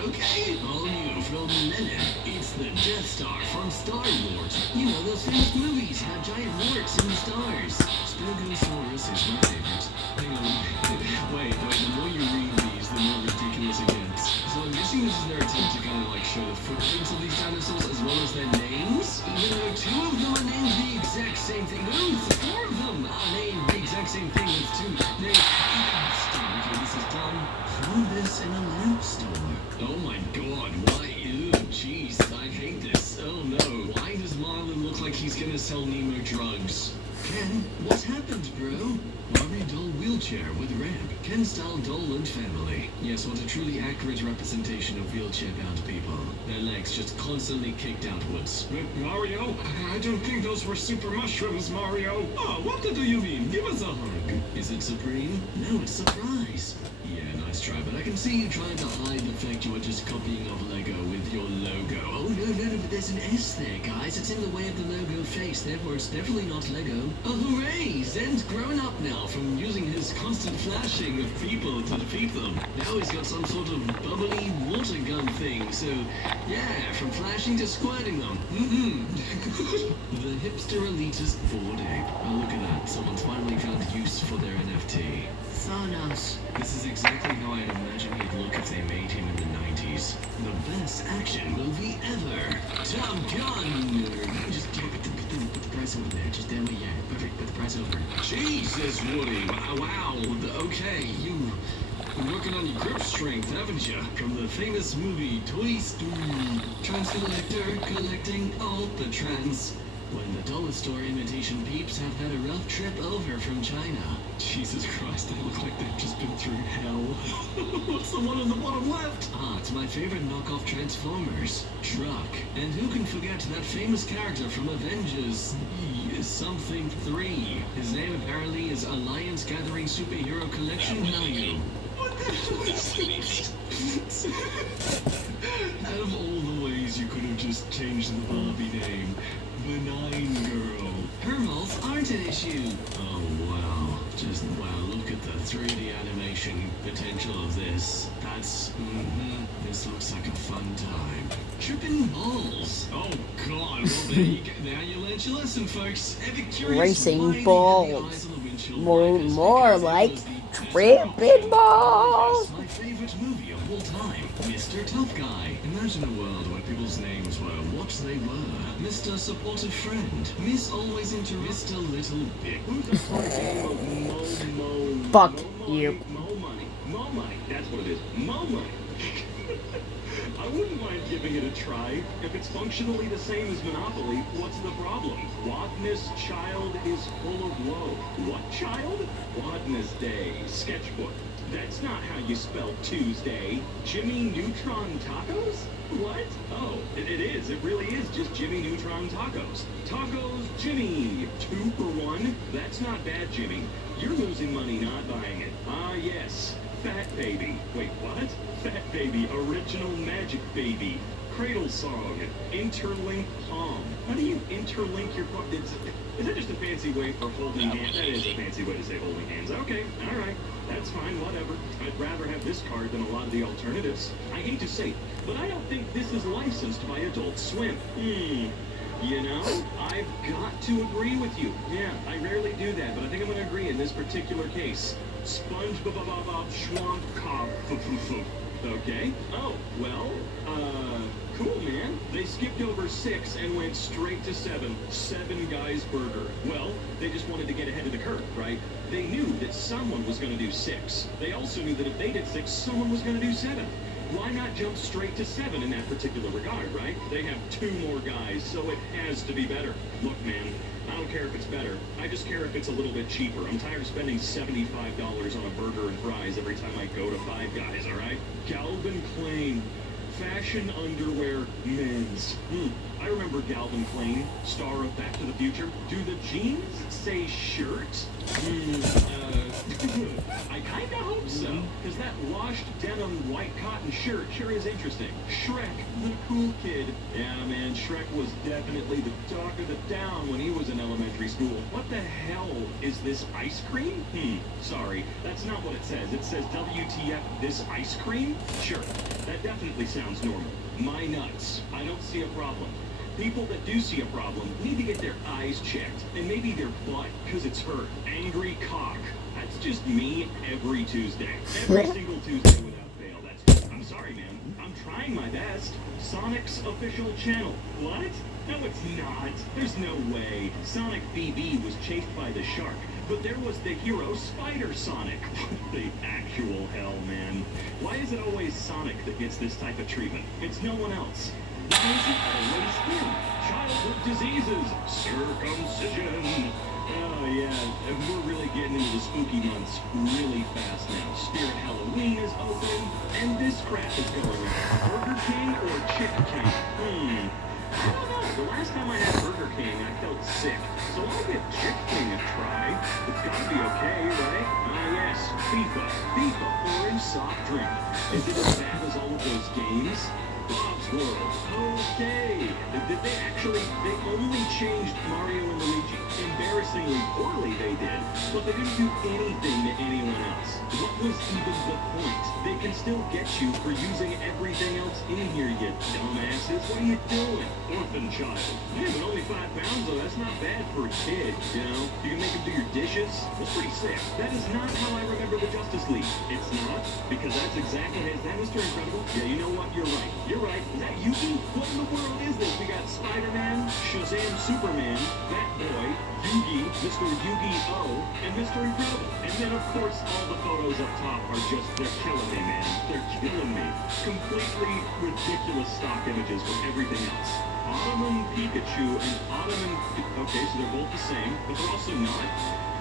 Okay, all new from Leonard. It's the Death Star from Star Wars. You know those famous movies about giant warts in the stars. Stegosaurus is my favorite. Hang on. Wait, the more you read these, the more ridiculous it gets. So I'm guessing this is their attempt to kind of like show the footprints of these dinosaurs as well as their names? Even though two of them are named the exact same thing. No, four of them are named the exact same thing with two names. Okay, this is dumb. Found this in a lamp store. Oh my god, why? Ew, jeez, I hate this. Oh no. Why does Marlin look like he's gonna sell Nemo drugs? Ken, what happened, bro? Barbie doll wheelchair with ramp. Ken style doll and family. Yes, what a truly accurate representation of wheelchair-bound people. Their legs just constantly kicked outwards. Mario? I don't think those were super mushrooms, Mario. Oh, what do you mean? Give us a hug. Is it Supreme? No, it's Surprise. Yeah, nice first try, but I can see you trying to hide the fact you are just copying off Lego with your logo. Oh, no, but there's an S there, guys. It's in the way of the logo face, therefore it's definitely not Lego. Oh, hooray! Zen's grown up now from using his constant flashing of people to defeat them. Now he's got some sort of bubbly water gun thing, so yeah, from flashing to squirting them. The hipster elitist bored ape. Oh, look at that. Someone's finally found use for their NFT. Thanos. This is exactly how I'd imagine he'd look if they made him in the 90s. The best action movie ever. Top Gun! Just put the price over there. Just there we go. Perfect. Put the price over. Jesus, Woody. Wow. Okay, you've been working on your grip strength, haven't you? From the famous movie Toy Story. Trans-collector collecting all the trends. When the dollar store imitation peeps have had a rough trip over from China. Jesus Christ, they look like they've just been through hell. What's the one on the bottom left? Ah, it's my favorite knockoff Transformers, Truck. And who can forget that famous character from Avengers something 3? His name apparently is Alliance Gathering Superhero Collection Value. What the hell is this? Out of all the ways you could have just changed the Barbie name, Benign Girl. Her mouths aren't an issue. Oh, wow. Just, wow, look at the 3D animation potential of this. That's, this looks like a fun time. Tripping balls. Oh, God. Well, there you go. Now you learned your lesson, folks. Ever curious Racing why the balls. eyes on the windshield More wipers like because tripping balls. Yes, my favorite movie of all time, Mr. Tough Guy. Imagine a world where people's names were what they were. Mr. Supportive Friend, Miss Always Into Mr. Little Big. Fuck you. Mo money, that's what it is. Mo money. I wouldn't mind giving it a try. If it's functionally the same as Monopoly, what's the problem? Wadness child is full of woe. What child? Wadness Day. Sketchbook. That's not how you spell Tuesday. Jimmy Neutron Tacos? What? Oh, it is. It really is just Jimmy Neutron Tacos. Tacos Jimmy. 2 for 1? That's not bad, Jimmy. You're losing money not buying it. Ah, yes. Fat Baby. Wait, what? Fat Baby. Original Magic Baby. Cradle Song. Interlink Palm. How do you interlink your palm? Is that just a fancy way for holding hands? That is a fancy way to say holding hands. Okay, alright. That's fine, whatever. I'd rather have this card than a lot of the alternatives. I hate to say it, but I don't think this is licensed by Adult Swim. You know, I've got to agree with you. Yeah, I rarely do that, but I think I'm going to agree in this particular case. SpongeBob Schwampkopf. Okay. Oh, well, cool, man. They skipped over 6 and went straight to 7. 7 Guys Burger. Well, they just wanted to get ahead of the curve, right? They knew that someone was going to do 6. They also knew that if they did 6, someone was going to do 7. Why not jump straight to 7 in that particular regard, right? They have 2 more guys, so it has to be better. Look, man, I don't care if it's better. I just care if it's a little bit cheaper. I'm tired of spending $75 on a burger and fries every time I go to Five Guys, all right? Calvin Klein. Fashion underwear men's. I remember Calvin Klein, star of Back to the Future. Do the jeans say shirt? I kinda hope so, because that washed denim white cotton shirt sure is interesting. Shrek, the cool kid. Yeah, man, Shrek was definitely the talk of the town when he was in elementary school. What the hell is this ice cream? Sorry, that's not what it says. It says WTF this ice cream? Sure, that definitely sounds normal. My nuts. I don't see a problem. People that do see a problem need to get their eyes checked, and maybe their butt, because it's hurt. Angry cock. That's just me every Tuesday. Every single Tuesday without fail. I'm sorry, man. I'm trying my best. Sonic's official channel. What? No, it's not. There's no way. Sonic BB was chased by the shark, but there was the hero Spider Sonic. The actual hell, man. Why is it always Sonic that gets this type of treatment? It's no one else. Why is it always him? Childhood diseases. Circumcision. Oh, yeah. And we're really getting into the spooky months really fast now. Spirit Halloween is open, and this crap is going on. Burger King or Chicken King? I don't know. The last time I had Burger King, I felt sick. So I'll give Chick King a try. It's gotta be okay, right? Ah, yes. FIFA. FIFA orange soft drink. Is it as bad as all of those games? Bob's World. Okay. They only changed Mario and Luigi. Embarrassingly poorly they did, but they didn't do anything to anyone else. What was even the point? They can still get you for using everything else in here, you dumbasses. What are you doing? Orphan child. Yeah, but only 5 pounds though, that's not bad for a kid, you know? You can make him do your dishes. That's pretty sick. That is not how I remember the Justice League. It's not, because that's exactly, is that Mr. Incredible? Yeah, you know what? You're right. You're right. Is that Yugi? What in the world is this? We got Spider-Man, Shazam Superman, Batboy, Yugi, Mr. Yu-Gi-Oh, and Mr. Incredible. And then, of course, all the photos up top are just, they're killing me, man. They're killing me. Completely ridiculous stock images with everything else. Ottoman Pikachu and Ottoman... Okay, so they're both the same, but they're also not.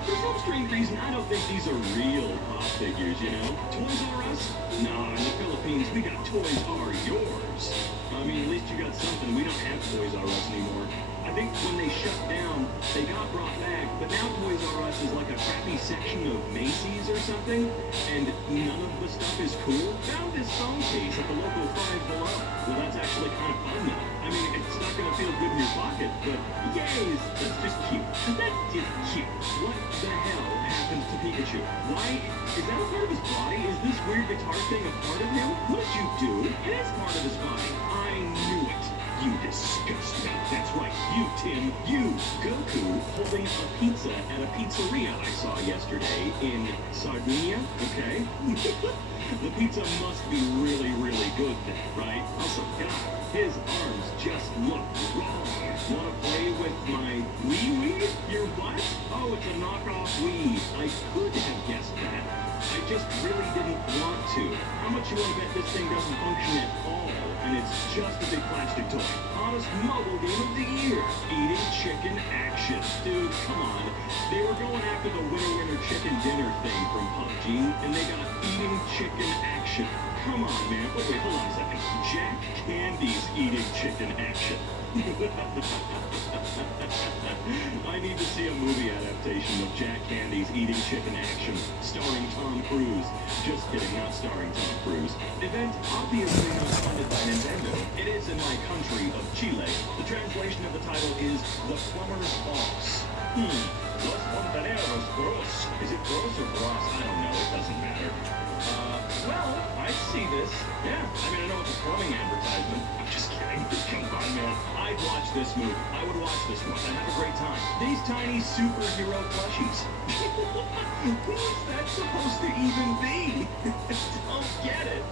For some strange reason, I don't think these are real pop figures, you know? Toys R Us? Nah, in the Philippines, we got Toys R Yours. I mean, at least you got something. We don't have Toys R Us anymore. I think when they shut down, they got brought back, but now Toys R Us is like a crappy section of Macy's or something, and none of the stuff is cool. Found this phone case at the local Five Below. Well, that's actually kind of fun though. I mean, it's not going to feel good in your pocket, but yay, that's just cute. That's just cute. What the hell happens to Pikachu? Why? Is that a part of his body? Is this weird guitar thing a part of him? What did you do? It is part of his body. I knew it. You disgust me. That's right. You, Tim. You, Goku, holding a pizza at a pizzeria I saw yesterday in Sardinia. Okay? The pizza must be really, really good then, right? Also, God, his arms just look wrong. Wanna play with my Wii? Your what? Oh, it's a knockoff Wii. I could have guessed that. I just really didn't want to. How much you want to bet this thing doesn't function at all, and it's just a big plastic toy? Hottest mobile game of the year. Eating chicken action. Dude, come on. They were going after the winner chicken dinner thing from PUBG, and they got eating chicken action. Come on, man. Wait, hold on a second. Jack Candy's eating chicken action. I need to see a movie adaptation of Jack Candy's Eating Chicken Action, starring Tom Cruise. Just kidding, not starring Tom Cruise. Event obviously not funded by Nintendo. It is in my country of Chile. The translation of the title is The Plumber's Boss. Los Montaneros Bros. Is it Bros or Bros? I don't know, it doesn't matter. Well, I see this. Yeah, I mean, I know it's a plumbing advertisement. I'm just kidding. Come on, man. I'd watch this movie. I would watch this one. I'd have a great time. These tiny superhero plushies. Who is that supposed to even be? Don't get it.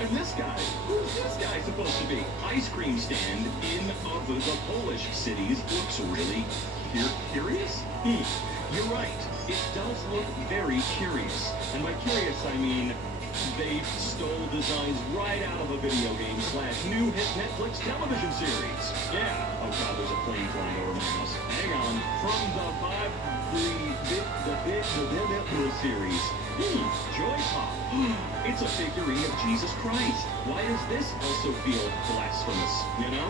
And this guy, who's this guy supposed to be? Ice cream stand in of the Polish cities looks really curious? You're right. It does look very curious. And by curious, I mean they stole designs right out of a video game / new hit Netflix television series. Yeah. Oh god, there's a plane flying over my house. Hang on. From the series. Joy Pop. It's a figurine of Jesus Christ. Why does this also feel blasphemous? You know?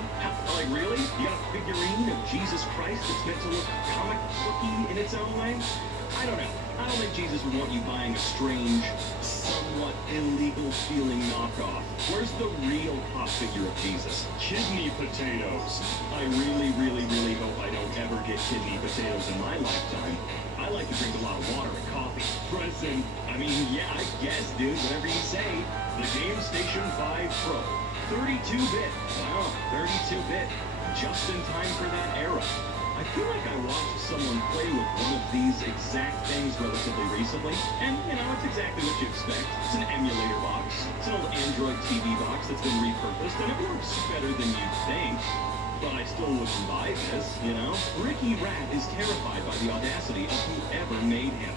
Like, really? You got a figurine of Jesus Christ that's meant to look comic booky in its own way? I don't know. I don't think Jesus would want you buying a strange, somewhat illegal-feeling knockoff. Where's the real pop figure of Jesus? Kidney potatoes. I really, really, really hope I don't ever get kidney potatoes in my lifetime. I like to drink a lot of water and coffee. Present. I mean, yeah, I guess, dude, whatever you say. The Game Station 5 Pro. 32-bit. Wow, 32-bit. Just in time for that era. I feel like I watched someone play with one of these exact things relatively recently, and, you know, it's exactly what you expect. It's an emulator box. It's an old Android TV box that's been repurposed, and it works better than you'd think. But I still wouldn't buy this, you know? Ricky Rat is terrified by the audacity of whoever made him.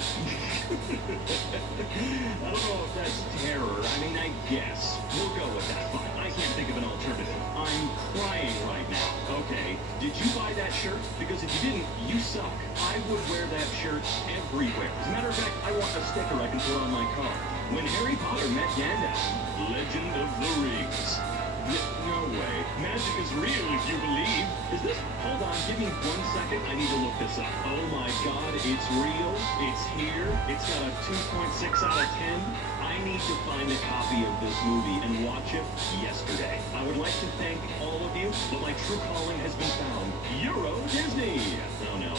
I don't know if that's terror. I mean, I guess. We'll go with that. Fine. I can't think of an alternative. I'm crying right now. Okay, did you buy that shirt? Because if you didn't, you suck. I would wear that shirt everywhere. As a matter of fact, I want a sticker I can put on my car. When Harry Potter met Gandalf, Legend of the Rings. No way. Magic is real if you believe. Is this? Hold on, give me 1 second. I need to look this up. Oh my god, it's real. It's here. It's got a 2.6 out of 10. I need to find a copy of this movie and watch it yesterday. I would like to thank all of you, but my true calling has been found. Euro Disney. Oh no.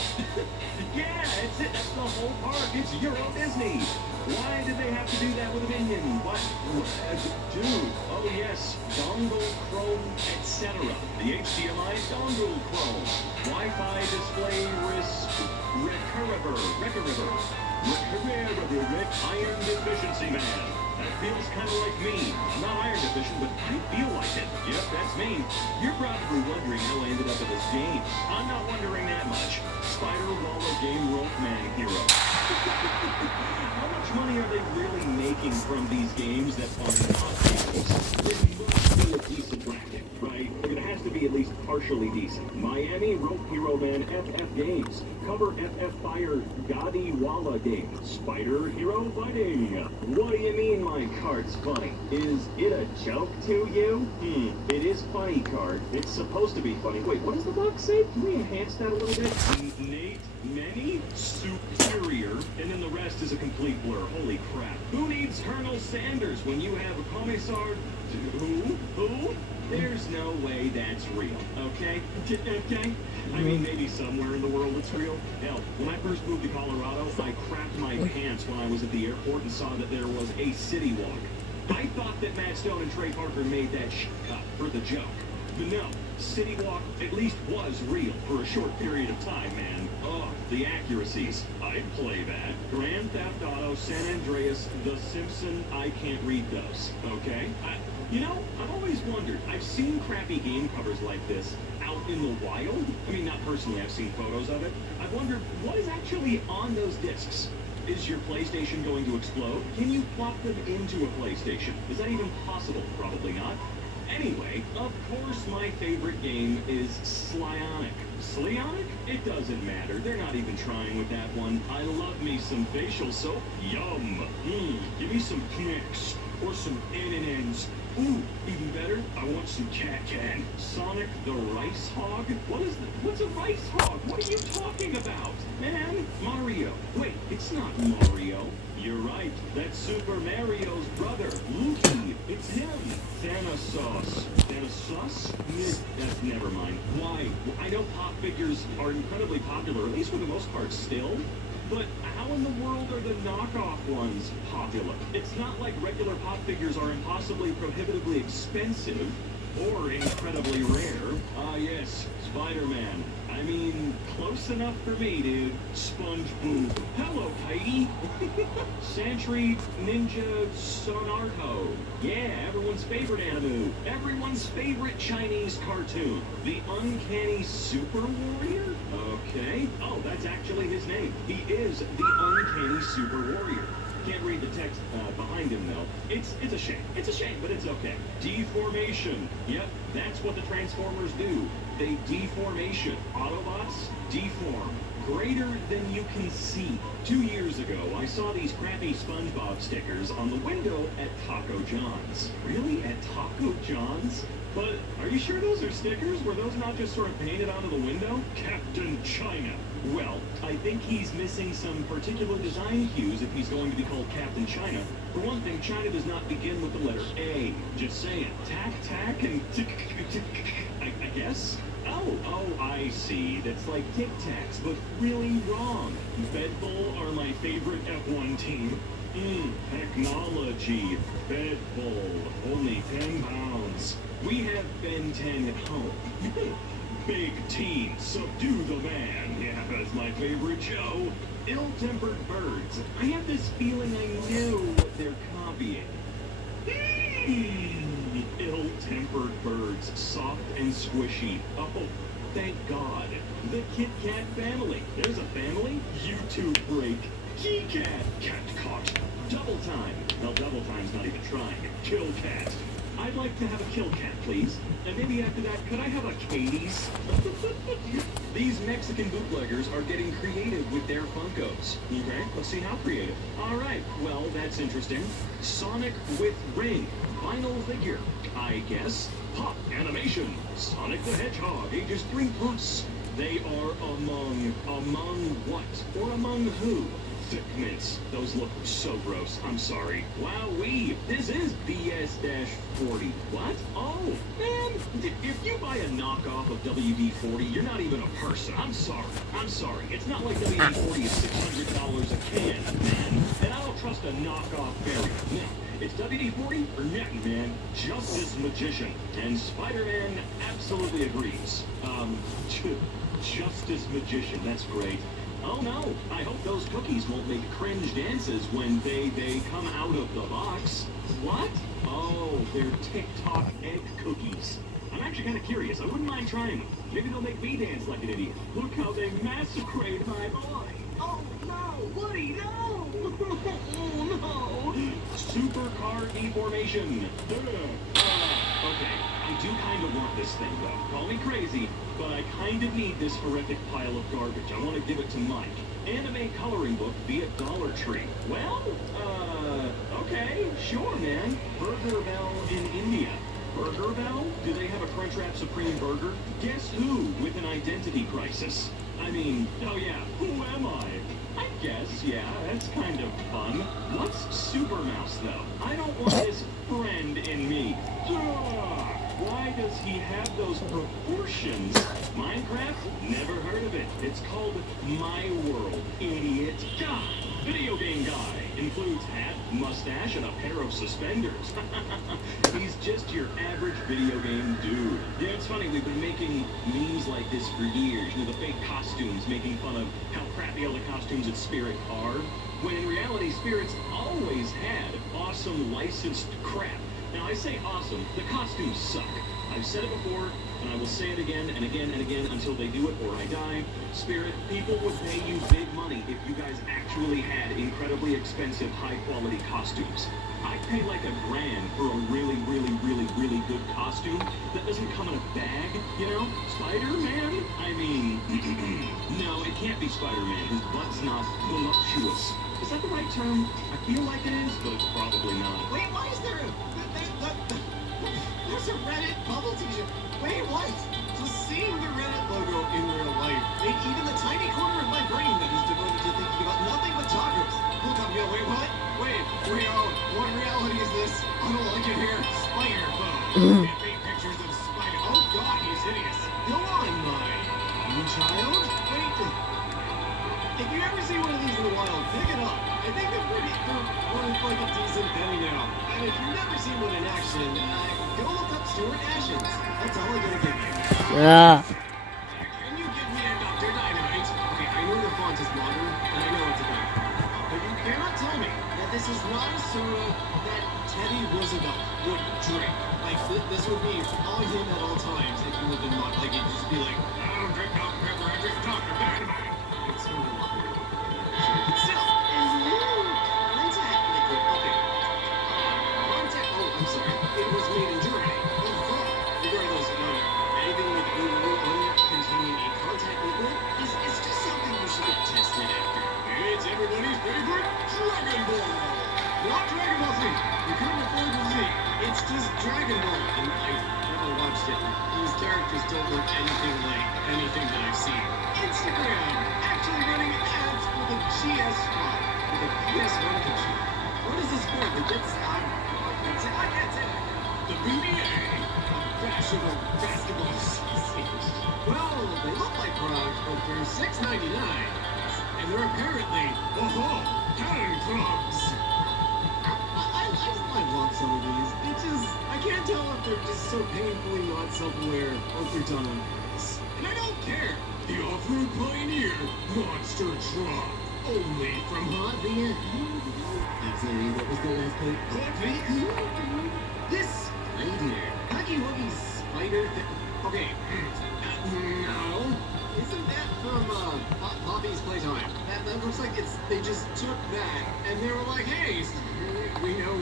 Yeah, it's it. That's the whole park. It's Euro Disney. Why did they have to do that with a minion? What? Dude. Oh yes. Dongle, Chrome, etc. The HDMI dongle Chrome. Wi-Fi display risk. Recurriver. Iron deficiency man. That feels kind of like me. I'm not iron deficient, but I feel like it. Yep, that's me. You're probably wondering how I ended up in this game. I'm not wondering that much. Spider Waller Game Rope Man Hero. How much money are they really making from these games that are not games? It must be a decent bracket, right? It has to be at least partially decent. Miami Rope Hero Man FF Games. Cover FF Fire Gadi Walla Games. Spider Hero Fighting. What do you mean my card's funny? Is it a joke to you? It is funny card. It's supposed to be funny. Wait, what does the box say? Can we enhance that a little bit? Nate, many, superior, and then the rest is a complete blur. Holy crap. Who needs Colonel Sanders when you have a Commissar? Who? There's no way that's real, okay? Okay? I mean, maybe somewhere in the world it's real. Hell, when I first moved to Colorado, I crapped my pants when I was at the airport and saw that there was a city walk. I thought that Matt Stone and Trey Parker made that up for the joke. But no, City Walk at least was real for a short period of time, man. Oh, the accuracies. I'd play that. Grand Theft Auto, San Andreas, The Simpsons, I can't read those, okay? I've always wondered. I've seen crappy game covers like this out in the wild. I mean, not personally, I've seen photos of it. I've wondered what is actually on those discs. Is your PlayStation going to explode? Can you plop them into a PlayStation? Is that even possible? Probably not. Anyway, of course my favorite game is Slionic. Slionic? It doesn't matter. They're not even trying with that one. I love me some facial soap. Yum. Give me some Knicks or some N&Ns. Ooh, even better, I want some Cat-Can. Sonic the Rice Hog? What's a rice hog? What are you talking about? Man, Mario. Wait, it's not Mario. You're right, that's Super Mario's brother, Luigi. It's him. Thanasos. Thanasos? Never mind. Why? I know pop figures are incredibly popular, at least for the most part still. But how in the world are the knockoff ones popular? It's not like regular pop figures are impossibly prohibitively expensive or incredibly rare. Ah yes, Spider-Man. I mean, close enough for me, dude. SpongeBob. Hello, Heidi. Sentry Ninja Sonarto. Yeah, everyone's favorite anime. Everyone's favorite Chinese cartoon. The Uncanny Super Warrior? Okay. Oh, that's actually his name. He is the Uncanny Super Warrior. Can't read the text behind him, though. It's a shame. It's a shame, but it's okay. Deformation. Yep, that's what the Transformers do. They deformation. Autobots deform. Greater than you can see. 2 years ago, I saw these crappy SpongeBob stickers on the window at Taco John's. Really? At Taco John's? But are you sure those are stickers? Were those not just sort of painted onto the window? Captain China. Well, I think he's missing some particular design cues if he's going to be called Captain China. For one thing, China does not begin with the letter A. Just saying. Tack, and I guess? Oh, I see. That's like Tic Tacs, but really wrong. Bedbull are my favorite F1 team. Technology. Bedbull. Only 10 pounds. We have Ben 10 at home. Big team, subdue the man. Yeah, that's my favorite show. Ill-tempered birds. I have this feeling I know what they're copying. Ill-tempered birds, soft and squishy. Oh, thank God. The Kit Kat family. There's a family. YouTube break. Key-Cat. Cat caught. Double time. Well, double time's not even trying. Kill Cat. I'd like to have a Kill Cat, please. And maybe after that, could I have a Katie's? These Mexican bootleggers are getting creative with their Funkos. Okay, let's see how creative. All right, well, that's interesting. Sonic with ring. Vinyl figure. I guess. Pop animation. Sonic the Hedgehog, ages 3+. They are among what? Or among who? Thick mints. Those look so gross. I'm sorry. Wowee. This is BS-40. What? Oh, man. If you buy a knockoff of WD-40, you're not even a person. I'm sorry. It's not like WD-40 is $600 a can, man. And I don't trust a knockoff barrier. No. It's WD-40 or nothing, man. Justice Magician. And Spider-Man absolutely agrees. Justice Magician. That's great. Oh no, I hope those cookies won't make cringe dances when they come out of the box. What? Oh, they're TikTok egg cookies. I'm actually kind of curious. I wouldn't mind trying them. Maybe they'll make me dance like an idiot. Look how they massacred my boy. Oh no, Woody, no! Oh no! Supercar deformation. Okay, I do kind of want this thing though. Call me crazy, but I kind of need this horrific pile of garbage. I want to give it to Mike. Anime coloring book via Dollar Tree. Well, okay, sure, man. Burger Bell in India. Burger Bell? Do they have a Crunchwrap Supreme Burger? Guess who with an identity crisis? I mean, oh yeah, who am I? I guess, yeah, that's kind of fun. What's Super Mouse, though? I don't want his friend in me. Why does he have those proportions? Minecraft? Never heard of it. It's called My World, idiot. God, video game guy. Includes hat, mustache, and a pair of suspenders. He's just your average video game dude. Yeah, it's funny, we've been making memes like this for years. You know, the fake costumes, making fun of how crappy all the costumes at Spirit are. When in reality, Spirit's always had awesome licensed crap. Now, I say awesome, the costumes suck. I've said it before, and I will say it again and again and again until they do it or I die. Spirit, people would pay you big money if you guys actually had incredibly expensive, high-quality costumes. I'd pay like $1,000 for a really, really, really, really good costume that doesn't come in a bag, you know? Spider-Man? I mean, no, it can't be Spider-Man. His butt's not voluptuous. Is that the right term? I feel like it is, but it's probably not. Wait, why is there there's a Reddit bubble t-shirt? Wait, what? Just seeing the Reddit logo in real life, made even the tiny corner of my brain that is devoted to thinking about nothing but tacos. Look up, yo, wait, what? Wait, what reality is this? I don't like it here. Spider phone. Can't paint pictures of Spider. Oh God, he's hideous. Go on, my child. Wait. If you ever see one of these in the wild, pick it up. I think they're worth like a decent penny now. And if you've never seen one in action, go look up Stuart Ashens. That's all I'm gonna give you. Can you give me a Dr. Dynamite? Okay, I know the font is modern, and I know it's a bit, but you cannot tell me that this is not a soda that Teddy Roosevelt would drink. Like, this would be all him at all times if you lived in mod. Like, it'd just be like, I don't drink Dr. Pepper, I drink Dr. Dynamite. It's so but still, contact liquid. Okay. I'm sorry. It was made in Germany. Regardless, anything with containing a contact liquid is just something you should get tested after. It's everybody's favorite Dragon Ball. Not Dragon Ball Z. You couldn't afford the Z. It's just Dragon Ball. And I've never watched it. These characters don't look anything like anything that I've seen. Instagram actually running ads for the GS spot with a PS1 controller. What is this for? The Get I can't say that. The BBA of fashionable basketball sneakers. Well, they look like Crocs, but they're $6.99. And they're apparently, hand Crocs. I love some of these. It just, I can't tell if they're just so painfully not self-aware or if they're done on purpose. And I don't care. The off-road pioneer, Monster Truck. Only from Hot Via. Sorry, what was the last point? Hot Via. This spider. Huggy Wuggy spider. Okay. No. Isn't that from Poppy's Playtime? That looks like they just took that and they were like, hey, we know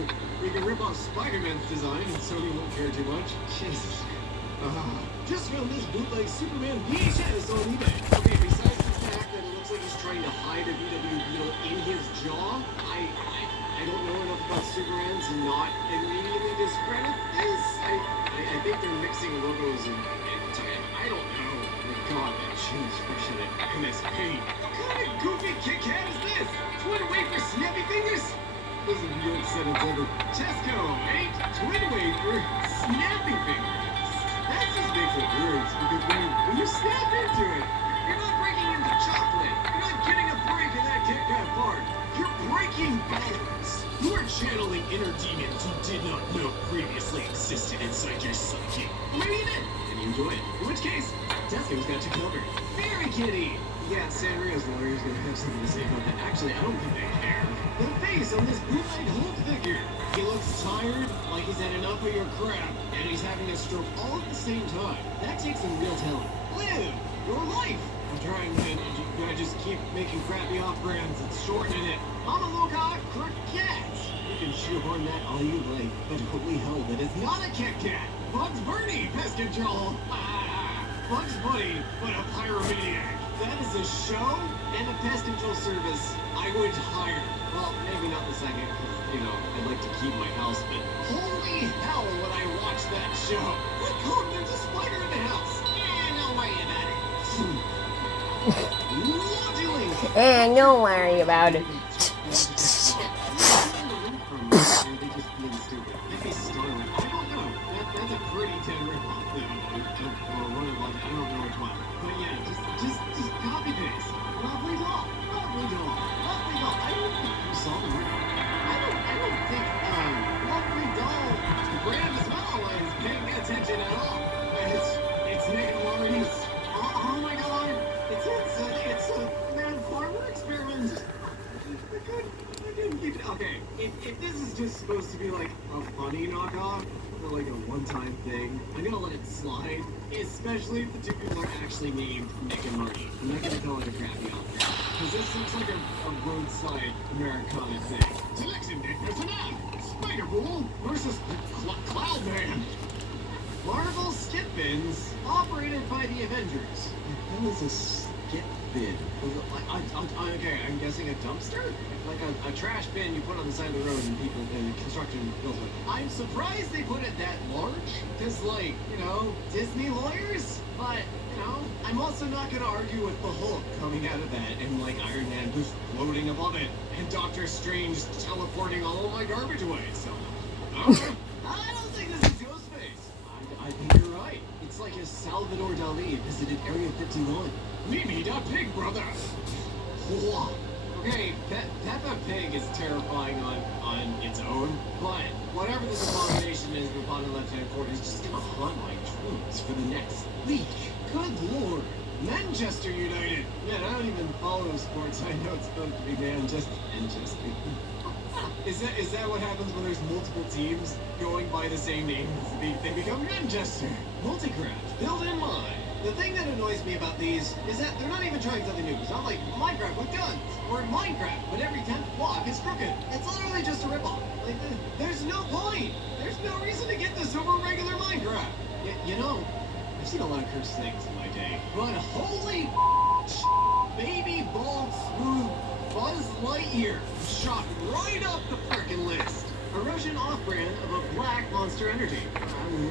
we can rip off Spider-Man's design and Sony won't care too much. Jesus. Just found this bootleg Superman VHS on eBay. Okay, besides the fact that it looks like he's trying to hide a VW Beetle in his jaw, I don't know enough about Superman to not immediately discredit this. I think they're mixing logos and I don't know. My God, that cheese friction at MSP. What kind of goofy Kit Kat is this? Twin wafer snappy fingers? This is the York sentence ever. Tesco ain't twin wafer snappy fingers. That just makes it worse because when you snap into it, you're not breaking into chocolate. You're not getting a break in that Kit Kat part. You're breaking bones. You are channeling inner demons you did not know previously existed inside your psyche. Or maybe you did, and you enjoy it. In which case, Tesco's got you covered. Very kitty. Yeah, Sanrio's lawyer's gonna have something to say about that. Actually, I don't think they care. The face on this bootleg Hulk figure. He looks tired, like he's had enough of your crap, and he's having a stroke all at the same time. That takes some real talent. Live your life. I'm trying, man. You gotta just keep making crappy off-brands and shortening it. Mama Loca Cricket. You can shoehorn that all you like, but holy hell, that is not a Kit Kat. Bugs Bunny, pest control. Bugs Bunny, but a pyromaniac. That is a show and a pest control service I would hire. Well, maybe not the second, because, I'd like to keep my house, but holy hell would I watch that show. Look, come, there's a spider in the house. Don't worry about it. Don't worry about it. That's a pretty tender one. Or one of them, I don't know which one. But yeah, just copy paste. Lovely doll. Lovely doll. Lovely doll. I don't think you saw the movie. I don't think Lovely Doll, the brand as well, is paying attention at all. It's Nickelodeon's. Oh my God. It's a Mad Farmer experiment. I didn't keep it. Okay, if this is just supposed to be like a funny knockoff, or like a one-time thing, I'm gonna let it slide, especially if the two people are actually named Nick and Marty. I'm not gonna call it a crappy outfit, because this looks like a roadside Americana thing. Selection day personnel! Spider-Bull versus Cloud Man! Marvel skip bins operated by the Avengers. That was a skip bin. Okay, I'm guessing a dumpster? Like a trash bin you put on the side of the road and people in construction builds it. I'm surprised they put it that large, because Disney lawyers? But, I'm also not going to argue with the Hulk coming out of that and Iron Man just floating above it and Doctor Strange teleporting all of my garbage away, so... Okay. I don't think this is Ghostface. I think you're right. It's like if Salvador Dali visited Area 51. Mimi the Pig Brother. Okay, Peppa Pig is terrifying on its own, but whatever this abomination is in the bottom left-hand corner is just gonna haunt my dreams for the next week. Good lord. Manchester United. Man, I don't even follow sports. I know it's supposed to be Manchester. Is that what happens when there's multiple teams going by the same name? They become Manchester. Multicraft. Build in mind. The thing that annoys me about these is that they're not even trying something new. It's not like Minecraft with guns, or Minecraft, but every 10th block is crooked. It's literally just a ripoff. There's no point. There's no reason to get this over regular Minecraft. I've seen a lot of cursed things in my day, but holy baby bald smooth Buzz Lightyear shot right up the frickin' list. A Russian off-brand of a black Monster Energy.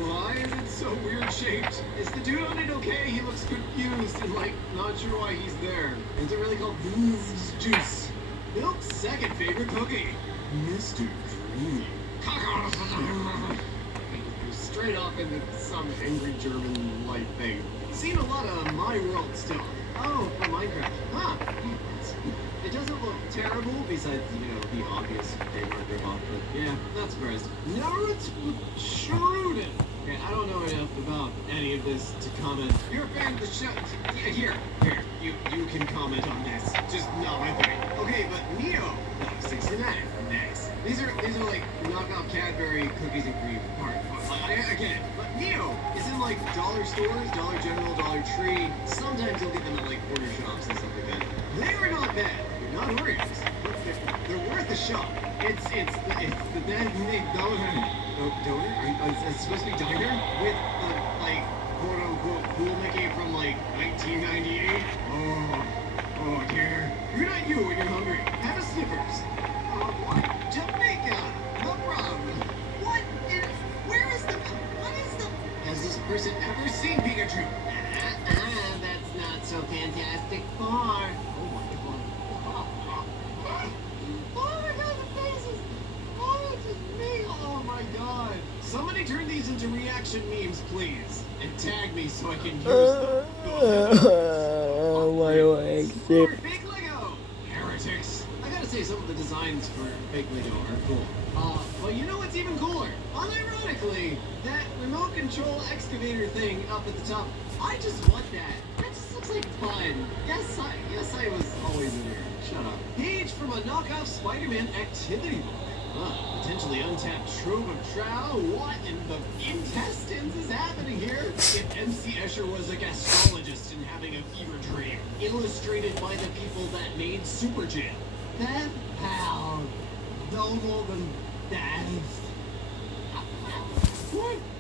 Why is it so weird shaped? Is the dude on it okay? He looks confused and not sure why he's there. Is it really called Booze Juice? Milk's second favorite cookie. Mr. Creamy. Straight off into some angry German life thing. Seen a lot of My World stuff. Oh, for Minecraft. Huh. It doesn't look terrible, besides, the obvious favorite ripoff, but yeah, not surprised. Schruden. Okay, I don't know enough about any of this to comment. You're a fan of the show. Yeah, here, you can comment on this. Just not my thing. Okay, but Neo, 69. Nice. These are like knockoff Cadbury cookies and cream. I get it. But Neo is in like dollar stores, Dollar General, Dollar Tree. Sometimes you'll get them at like quarter shops and stuff like that. They are not bad. They're not Oreos. But they're worth a shot. It's the bad McDonald's donor. Is it supposed to be diner with like quote unquote cool Mickey from like 1998? Oh dear. You're not you when you're hungry. Have a Snickers. What? Jamaica! No problem. Where is what is the... Has this person ever seen Pikachu? That's not so fantastic far. Oh my god, the faces! Oh, it's just me! Oh my god. Somebody turn these into reaction memes, please. And tag me so I can use them. What do I accept? Fake Lego! Heretics. I gotta say, some of the designs for fake Lego are cool. But you know what's even cooler? Unironically, that remote control excavator thing up at the top, I just want that. That just looks like fun. Yes, I was always in here. Shut up. Page from a knockoff Spider-Man activity book. Potentially untapped trove of trow. What in the intestines is happening here? If MC Escher was a gastrologist and having a fever dream. Illustrated by the people that made Super Jam. Beth Pal. Noble than that.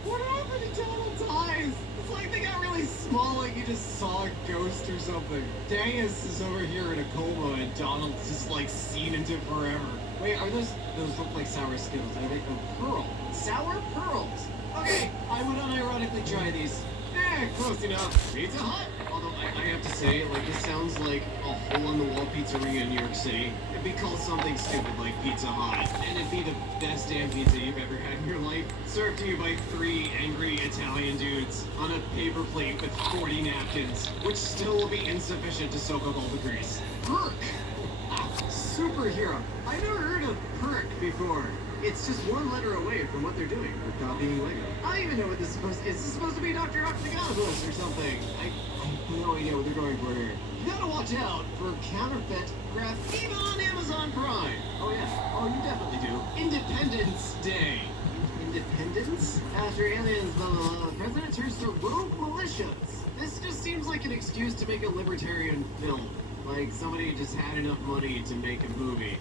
What happened to Donald's eyes? It's like they got really small, like you just saw a ghost or something. Dangus is over here in a coma and Donald's just like seen into forever. Wait, are those look like sour Skittles? Are they pearl? Sour pearls. Okay, I would unironically try these. Close enough. Pizza Hut. Although I have to say, like, this sounds like a hole-in-the-wall pizzeria in New York City. It'd be called something stupid like Pizza Hut, and it'd be the best damn pizza you've ever had in your life, served to you by 3 angry Italian dudes on a paper plate with 40 napkins, which still will be insufficient to soak up all the grease. Perk! Superhero. I never heard of Perk before. It's just one letter away from what they're doing. They're copying Lego. I don't even know what this is supposed to... Is this supposed to be Dr. Octagonopoulos or something? I have no idea what they're going for here. You gotta watch out for counterfeit graffiti on Amazon Prime. Oh yeah. Oh, you definitely do. Independence Day. Independence? After aliens, blah, blah, blah, the president turns to rogue militias. This just seems like an excuse to make a libertarian film. Like somebody just had enough money to make a movie.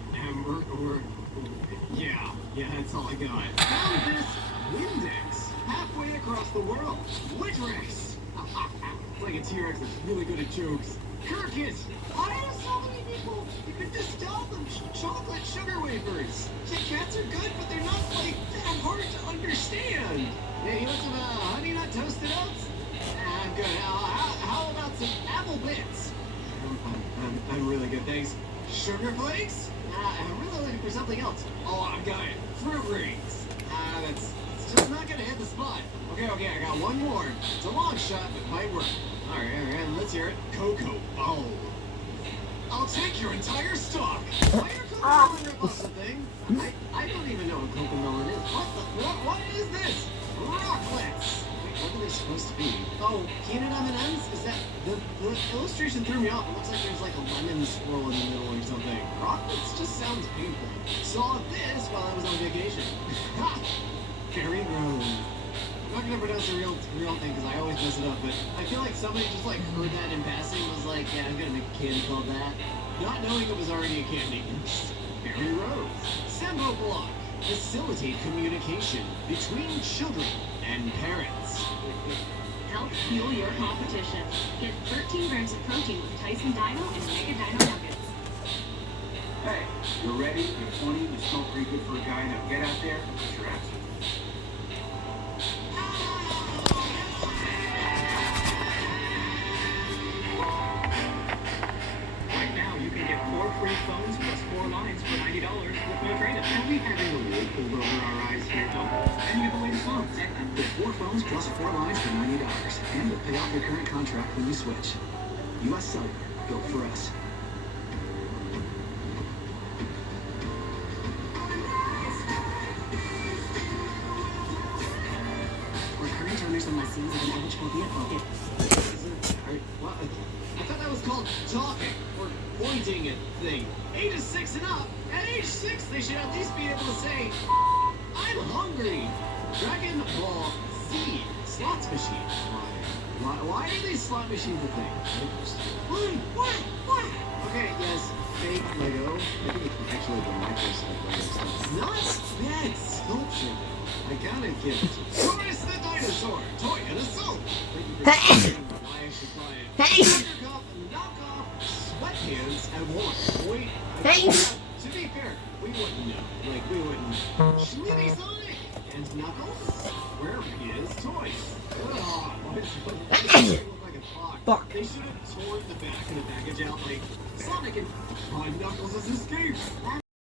Yeah, that's all I got. Found this Windex halfway across the world. Witrex. It's like a T-Rex that's really good at jokes. Kirkit. I know so many people. You could just tell them chocolate sugar wafers. Kit Kats are good, but they're not like that hard to understand. Yeah, you want some honey nut toasted oats? I'm good. How about some apple bits? I'm really good, thanks. Sugar flakes? I'm really looking for something else. Oh, I got it. Fruit rings. It's just not gonna hit the spot. Okay, I got one more. It's a long shot, but it might work. Alright, let's hear it. Cocoa Bowl. I'll take your entire stock. Why are Cocoa Melon rip off the thing? I don't even know what Cocoa Melon is. What is this? Rocklets. What are they supposed to be? Oh, peanut M&Ms? Is that... The illustration threw me off. It looks like there's like a lemon swirl in the middle or something. Rocklets just sounds painful. Saw this while I was on vacation. Ha! Fairy Rose. I'm not gonna pronounce the real thing because I always mess it up, but I feel like somebody just like heard that in passing was like, yeah, I'm gonna make a candy called that. Not knowing it was already a candy. Fairy Rose. Sembo Block. Facilitate communication between children and parents. Help fuel your competition. Get 13 grams of protein with Tyson Dino and Mega Dino Nuggets. Hey, you're ready, you're 20, you smell pretty good for a guy, now get out there and put your ass in. Right now, you can get 4 free phones plus 4 lines for $90 with no trade-in. Are we having a wool pulled over our eyes here? And you get the latest phones. Get 4 phones plus 4 lines for $90. And we'll pay off your current contract when you switch. US Cellular, built for us. Recurring owners and lessees of an eligible vehicle. What? I thought that was called talking or pointing at thing. Ages 6 and up. At age 6, they should at least be able to say, "I'm hungry." Dragon Ball Z slots machine. Why are these slot machines a thing? What? Okay, yes, fake Lego. I think it's actually the Microsoft Lego stuff. It's not bad sculpture, though. I gotta give it to you. Taurus the dinosaur, toy and a soap. Thank you for explaining why I should buy it. Hey. Knockoff sweatpants at Walmart. Wait, Hey. to be fair, we wouldn't know. Like, we wouldn't. Schmitty Sonic and Knuckles. Where is toys? Oh, they look like a clock. Fuck. They should have torn the back of the package out like Sonic and Knuckles has escaped.